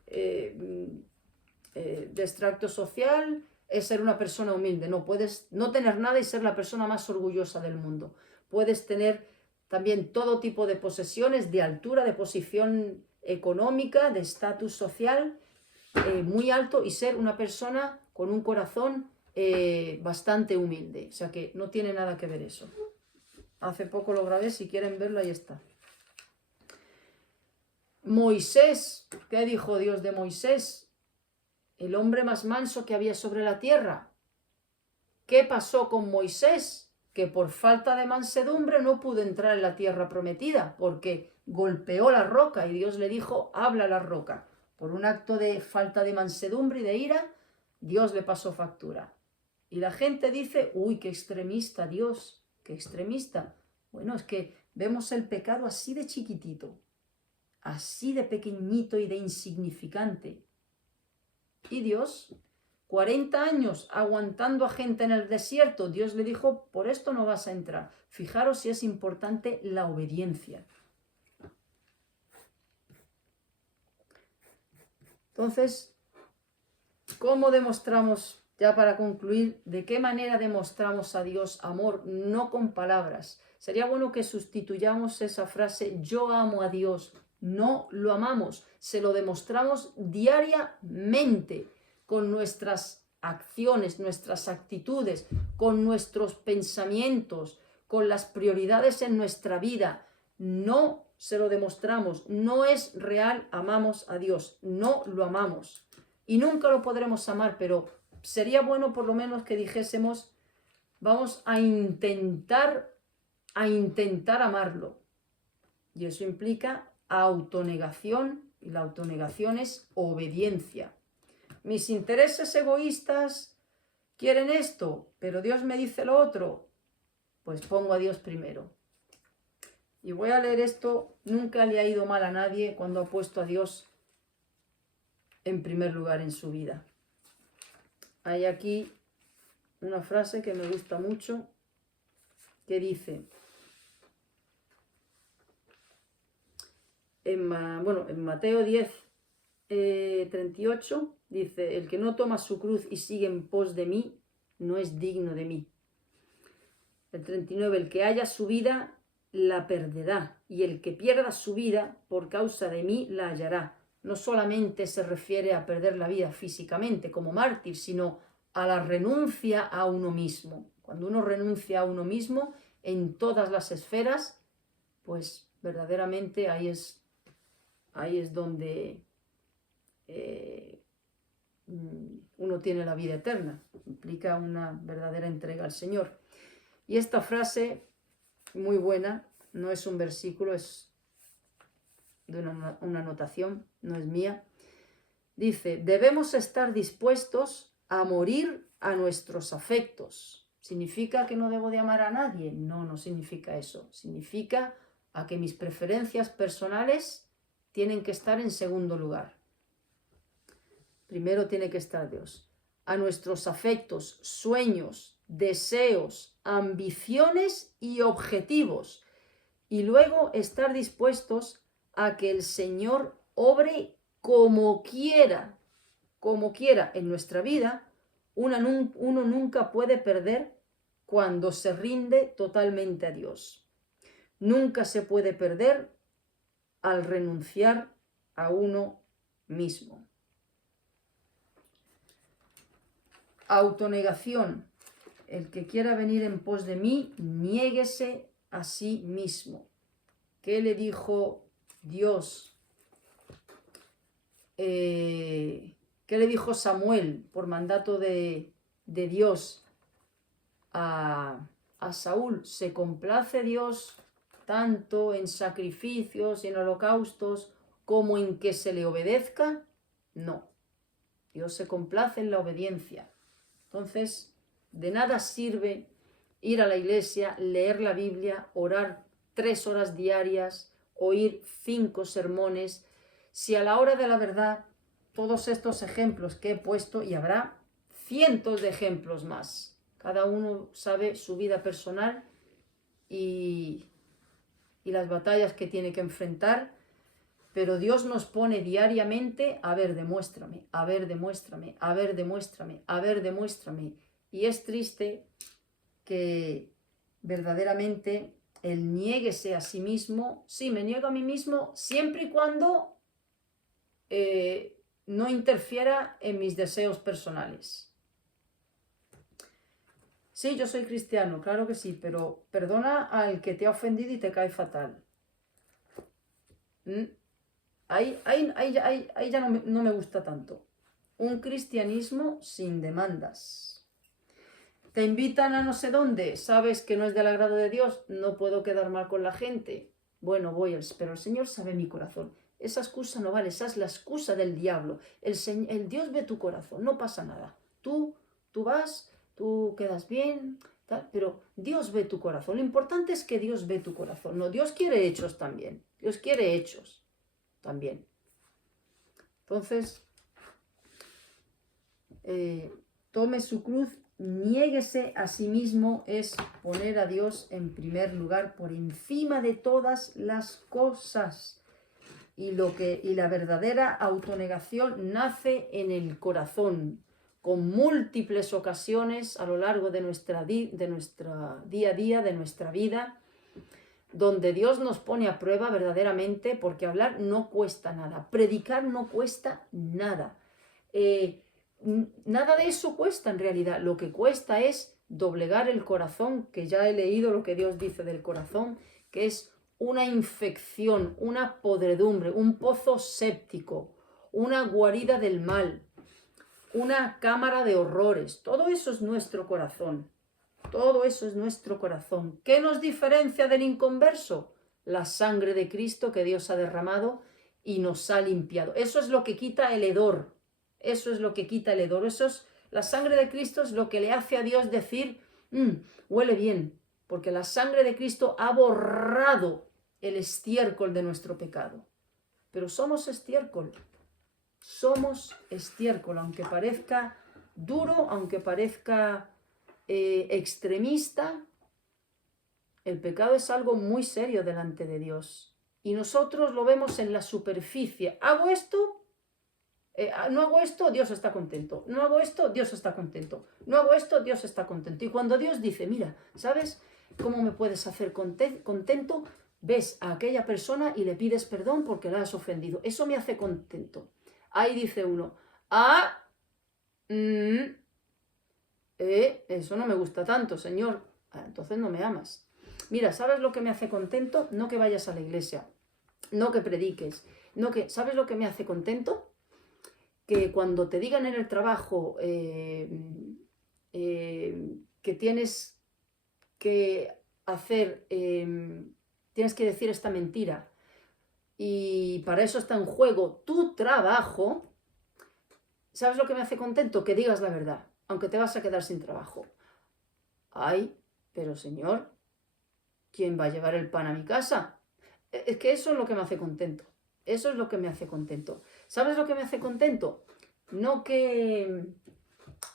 extracto social, es ser una persona humilde. No puedes no tener nada y ser la persona más orgullosa del mundo. Puedes tener también todo tipo de posesiones, de altura, de posición económica, de estatus social muy alto y ser una persona con un corazón bastante humilde. O sea que no tiene nada que ver eso. Hace poco lo grabé, si quieren verlo, ahí está. Moisés, ¿qué dijo Dios de Moisés? El hombre más manso que había sobre la tierra. ¿Qué pasó con Moisés? Que por falta de mansedumbre no pudo entrar en la tierra prometida, porque golpeó la roca y Dios le dijo, habla a la roca. Por un acto de falta de mansedumbre y de ira, Dios le pasó factura. Y la gente dice, uy, qué extremista Dios, qué extremista. Bueno, es que vemos el pecado así de chiquitito, así de pequeñito y de insignificante. Y Dios, 40 años aguantando a gente en el desierto, Dios le dijo, por esto no vas a entrar. Fijaros si es importante la obediencia. Entonces, ¿cómo demostramos ya para concluir, ¿de qué manera demostramos a Dios amor? No con palabras. Sería bueno que sustituyamos esa frase, yo amo a Dios. No lo amamos, se lo demostramos diariamente con nuestras acciones, nuestras actitudes, con nuestros pensamientos, con las prioridades en nuestra vida. No se lo demostramos, no es real, amamos a Dios, no lo amamos. Y nunca lo podremos amar, pero sería bueno por lo menos que dijésemos, vamos a intentar amarlo. Y eso implica autonegación, y la autonegación es obediencia. Mis intereses egoístas quieren esto, pero Dios me dice lo otro, pues pongo a Dios primero. Y voy a leer esto, nunca le ha ido mal a nadie cuando ha puesto a Dios en primer lugar en su vida. Hay aquí una frase que me gusta mucho, que dice, en Mateo 10, 38, dice, el que no toma su cruz y sigue en pos de mí, no es digno de mí. El 39, el que haya su vida, la perderá, y el que pierda su vida por causa de mí, la hallará. No solamente se refiere a perder la vida físicamente como mártir, sino a la renuncia a uno mismo. Cuando uno renuncia a uno mismo en todas las esferas, pues verdaderamente ahí es donde uno tiene la vida eterna. Implica una verdadera entrega al Señor. Y esta frase, muy buena, no es un versículo, es de una anotación, no es mía. Dice, debemos estar dispuestos a morir a nuestros afectos. ¿Significa que no debo de amar a nadie? No, no significa eso. Significa a que mis preferencias personales tienen que estar en segundo lugar. Primero tiene que estar Dios. A nuestros afectos, sueños, deseos, ambiciones y objetivos. Y luego estar dispuestos a que el Señor obre como quiera en nuestra vida. Uno nunca puede perder cuando se rinde totalmente a Dios. Nunca se puede perder al renunciar a uno mismo. Autonegación. El que quiera venir en pos de mí, niéguese a sí mismo. ¿Qué le dijo Dios? ¿Qué le dijo Samuel por mandato de Dios a Saúl? ¿Se complace Dios tanto en sacrificios y en holocaustos como en que se le obedezca? No. Dios se complace en la obediencia. Entonces, de nada sirve ir a la iglesia, leer la Biblia, orar 3 horas diarias, oír 5 sermones, si a la hora de la verdad todos estos ejemplos que he puesto, y habrá cientos de ejemplos más, cada uno sabe su vida personal y las batallas que tiene que enfrentar, pero Dios nos pone diariamente, a ver, demuéstrame, a ver, demuéstrame, a ver, demuéstrame, a ver, demuéstrame. Y es triste que verdaderamente el niéguese a sí mismo. Sí, me niego a mí mismo siempre y cuando no interfiera en mis deseos personales. Sí, yo soy cristiano, claro que sí, pero perdona al que te ha ofendido y te cae fatal. Ahí ya no me gusta tanto. Un cristianismo sin demandas. Te invitan a no sé dónde, sabes que no es del agrado de Dios, no puedo quedar mal con la gente. Bueno, pero el Señor sabe mi corazón. Esa excusa no vale, esa es la excusa del diablo. El Dios ve tu corazón, no pasa nada. Tú vas, tú quedas bien, pero Dios ve tu corazón. Lo importante es que Dios ve tu corazón. No, Dios quiere hechos también. Dios quiere hechos también. Entonces, tome su cruz, niéguese a sí mismo, es poner a Dios en primer lugar por encima de todas las cosas. Y la verdadera autonegación nace en el corazón. con múltiples ocasiones a lo largo de nuestra día a día, de nuestra vida, donde Dios nos pone a prueba verdaderamente, porque hablar no cuesta nada, predicar no cuesta nada. Nada de eso cuesta en realidad. Lo que cuesta es doblegar el corazón, que ya he leído lo que Dios dice del corazón, que es una infección, una podredumbre, un pozo séptico, una guarida del mal, una cámara de horrores. Todo eso es nuestro corazón. Todo eso es nuestro corazón. ¿Qué nos diferencia del inconverso? La sangre de Cristo que Dios ha derramado y nos ha limpiado. Eso es lo que quita el hedor. Eso es lo que quita el hedor. La sangre de Cristo es lo que le hace a Dios decir, huele bien, porque la sangre de Cristo ha borrado el estiércol de nuestro pecado. Pero somos estiércol. Somos estiércol, aunque parezca duro, aunque parezca extremista, el pecado es algo muy serio delante de Dios y nosotros lo vemos en la superficie. ¿Hago esto? No hago esto, Dios está contento. No hago esto, Dios está contento. No hago esto, Dios está contento. Y cuando Dios dice, mira, ¿sabes cómo me puedes hacer contento? Ves a aquella persona y le pides perdón porque la has ofendido. Eso me hace contento. Ahí dice uno, eso no me gusta tanto, Señor. Entonces no me amas. Mira, ¿sabes lo que me hace contento? No que vayas a la iglesia, no que prediques, ¿sabes lo que me hace contento? Que cuando te digan en el trabajo que tienes que hacer, tienes que decir esta mentira y para eso está en juego tu trabajo, ¿sabes lo que me hace contento? Que digas la verdad, aunque te vas a quedar sin trabajo. Ay, pero Señor, ¿quién va a llevar el pan a mi casa? Es que eso es lo que me hace contento. Eso es lo que me hace contento. ¿Sabes lo que me hace contento? No que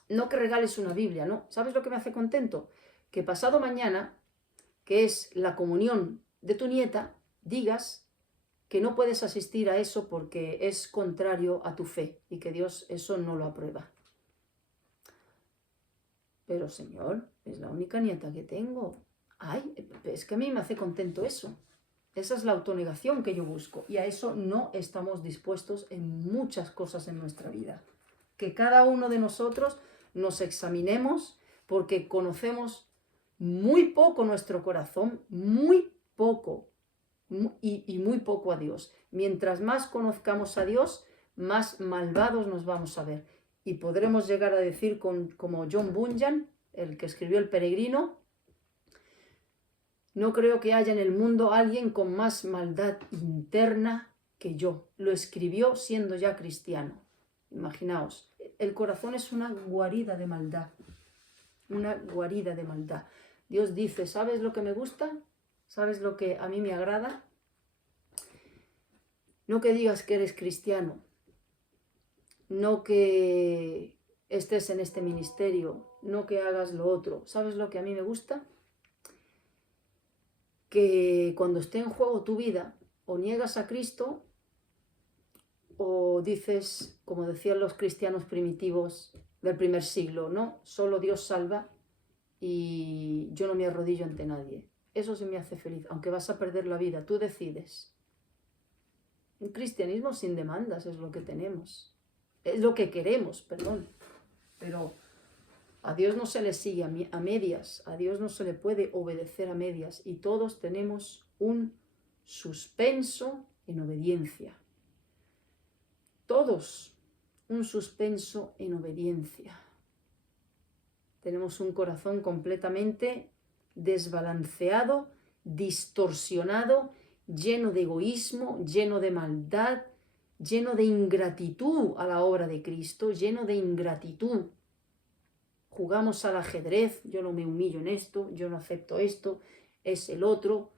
regales una Biblia, ¿no? ¿Sabes lo que me hace contento? Que pasado mañana, que es la comunión de tu nieta, digas que no puedes asistir a eso porque es contrario a tu fe y que Dios eso no lo aprueba. Pero Señor, es la única nieta que tengo. Ay, es que a mí me hace contento eso. Esa es la autonegación que yo busco y a eso no estamos dispuestos en muchas cosas en nuestra vida. Que cada uno de nosotros nos examinemos porque conocemos muy poco nuestro corazón, muy poco y muy poco a Dios. Mientras más conozcamos a Dios, más malvados nos vamos a ver. Y podremos llegar a decir como John Bunyan, el que escribió El Peregrino, no creo que haya en el mundo alguien con más maldad interna que yo. Lo escribió siendo ya cristiano. Imaginaos, el corazón es una guarida de maldad. Una guarida de maldad. Dios dice, ¿sabes lo que me gusta? ¿Sabes lo que a mí me agrada? No que digas que eres cristiano. No que estés en este ministerio. No que hagas lo otro. ¿Sabes lo que a mí me gusta? Que cuando esté en juego tu vida, o niegas a Cristo, o dices, como decían los cristianos primitivos del primer siglo, no, solo Dios salva y yo no me arrodillo ante nadie. Eso sí me hace feliz, aunque vas a perder la vida, tú decides. Un cristianismo sin demandas es lo que tenemos, es lo que queremos, perdón, pero a Dios no se le sigue a medias, a Dios no se le puede obedecer a medias y todos tenemos un suspenso en obediencia. Todos un suspenso en obediencia. Tenemos un corazón completamente desbalanceado, distorsionado, lleno de egoísmo, lleno de maldad, lleno de ingratitud a la obra de Cristo, lleno de ingratitud. Jugamos al ajedrez, yo no me humillo en esto, yo no acepto esto, es el otro.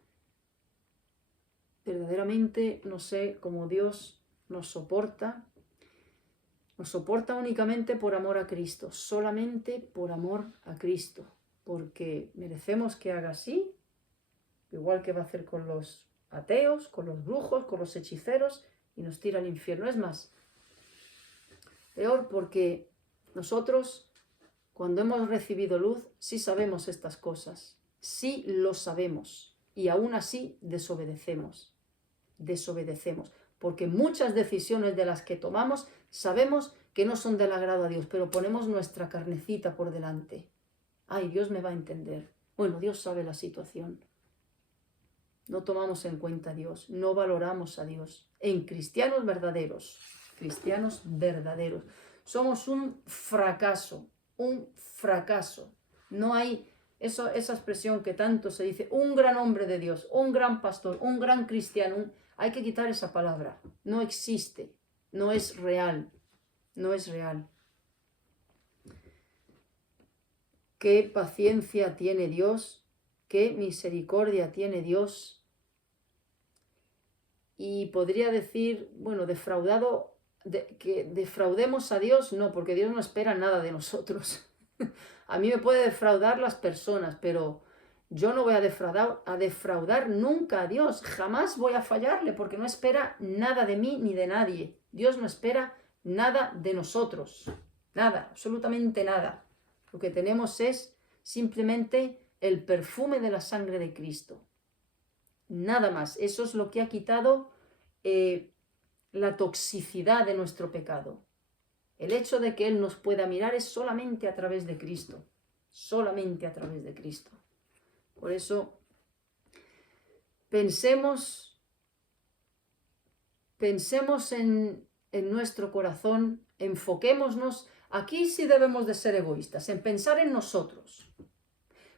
Verdaderamente no sé cómo Dios nos soporta únicamente por amor a Cristo, solamente por amor a Cristo, porque merecemos que haga así, igual que va a hacer con los ateos, con los brujos, con los hechiceros, y nos tira al infierno. Es más, peor porque Nosotros, cuando hemos recibido luz, sí sabemos estas cosas, sí lo sabemos, y aún así desobedecemos, porque muchas decisiones de las que tomamos sabemos que no son del agrado a Dios, pero ponemos nuestra carnecita por delante. Ay, Dios me va a entender. Bueno, Dios sabe la situación. No tomamos en cuenta a Dios, no valoramos a Dios. En cristianos verdaderos, somos un fracaso, un fracaso. No hay esa expresión que tanto se dice, un gran hombre de Dios, un gran pastor, un gran cristiano. Hay que quitar esa palabra. No existe, no es real, no es real. Qué paciencia tiene Dios, qué misericordia tiene Dios. Y podría decir, bueno, que defraudemos a Dios, no, porque Dios no espera nada de nosotros. A mí me puede defraudar las personas, pero yo no voy a defraudar nunca a Dios. Jamás voy a fallarle, porque no espera nada de mí ni de nadie. Dios no espera nada de nosotros. Nada, absolutamente nada. Lo que tenemos es simplemente el perfume de la sangre de Cristo. Nada más. Eso es lo que ha quitado la toxicidad de nuestro pecado. El hecho de que Él nos pueda mirar es solamente a través de Cristo. Solamente a través de Cristo. Por eso, pensemos en nuestro corazón, enfoquémonos. Aquí sí debemos de ser egoístas, en pensar en nosotros.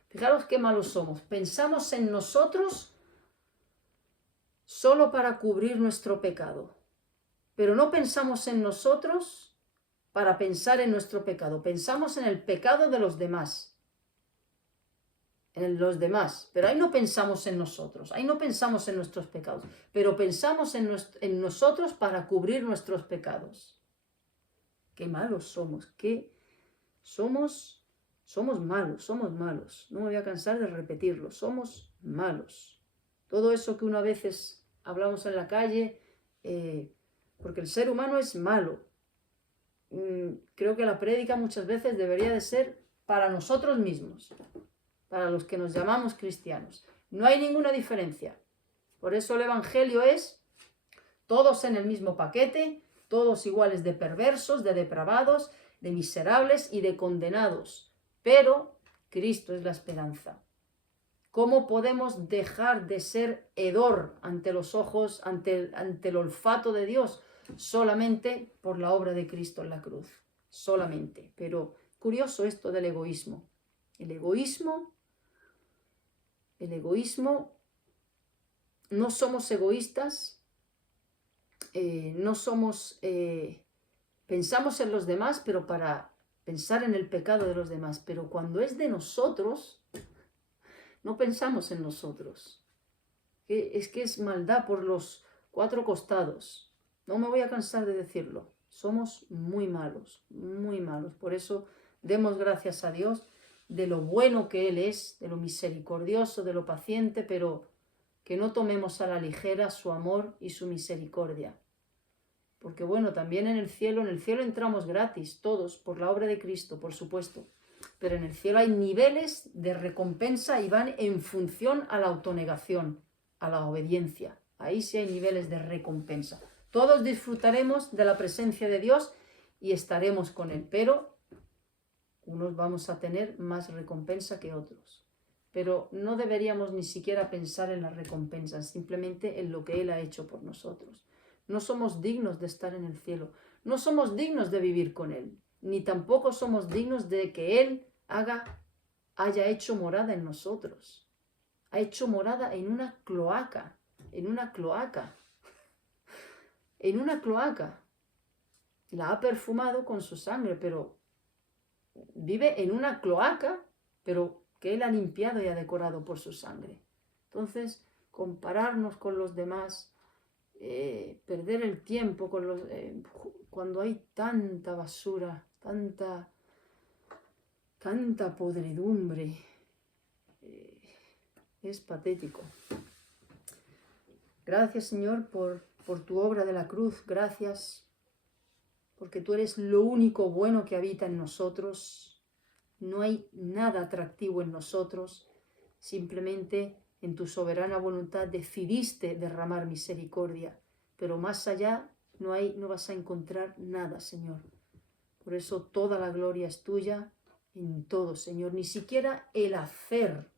Fijaros qué malos somos. Pensamos en nosotros solo para cubrir nuestro pecado. Pero no pensamos en nosotros para pensar en nuestro pecado. Pensamos en el pecado de los demás. En los demás. Pero ahí no pensamos en nosotros. Ahí no pensamos en nuestros pecados. Pero pensamos en nosotros para cubrir nuestros pecados. Qué malos somos. Somos malos. No me voy a cansar de repetirlo. Somos malos. Todo eso que una veces hablamos en la calle, porque el ser humano es malo. Creo que la prédica muchas veces debería de ser para nosotros mismos, para los que nos llamamos cristianos. No hay ninguna diferencia. Por eso el Evangelio es todos en el mismo paquete, todos iguales de perversos, de depravados, de miserables y de condenados. Pero Cristo es la esperanza. ¿Cómo podemos dejar de ser hedor ante los ojos, ante el olfato de Dios? Solamente por la obra de Cristo en la cruz. Solamente. Pero curioso esto del egoísmo. El egoísmo, no somos egoístas, pensamos en los demás, pero para pensar en el pecado de los demás. Pero cuando es de nosotros, no pensamos en nosotros. Es que es maldad por los 4 costados. No me voy a cansar de decirlo. Somos muy malos, muy malos. Por eso demos gracias a Dios de lo bueno que Él es, de lo misericordioso, de lo paciente, pero que no tomemos a la ligera su amor y su misericordia. Porque bueno, también en el cielo entramos gratis, todos, por la obra de Cristo, por supuesto. Pero en el cielo hay niveles de recompensa y van en función a la autonegación, a la obediencia. Ahí sí hay niveles de recompensa. Todos disfrutaremos de la presencia de Dios y estaremos con Él, pero unos vamos a tener más recompensa que otros. Pero no deberíamos ni siquiera pensar en las recompensas, simplemente en lo que Él ha hecho por nosotros. No somos dignos de estar en el cielo, no somos dignos de vivir con Él, ni tampoco somos dignos de que Él haya hecho morada en nosotros. Ha hecho morada en una cloaca, La ha perfumado con su sangre, pero vive en una cloaca, pero que Él ha limpiado y ha decorado por su sangre. Entonces, compararnos con los demás, perder el tiempo cuando hay tanta basura, tanta podredumbre, es patético. Gracias, Señor, por tu obra de la cruz. Gracias porque tú eres lo único bueno que habita en nosotros. No hay nada atractivo en nosotros, simplemente en tu soberana voluntad decidiste derramar misericordia, pero más allá no vas a encontrar nada, Señor. Por eso toda la gloria es tuya en todo, Señor. Ni siquiera el hacer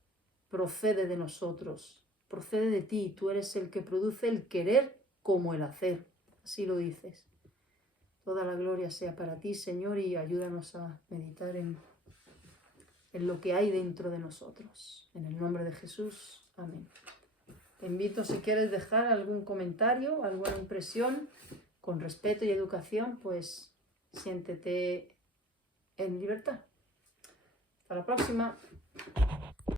procede de nosotros, procede de ti. Tú eres el que produce el querer como el hacer. Así lo dices. Toda la gloria sea para ti, Señor, y ayúdanos a meditar en lo que hay dentro de nosotros. En el nombre de Jesús. Amén. Te invito, si quieres dejar algún comentario, alguna impresión, con respeto y educación, pues siéntete en libertad. Hasta la próxima.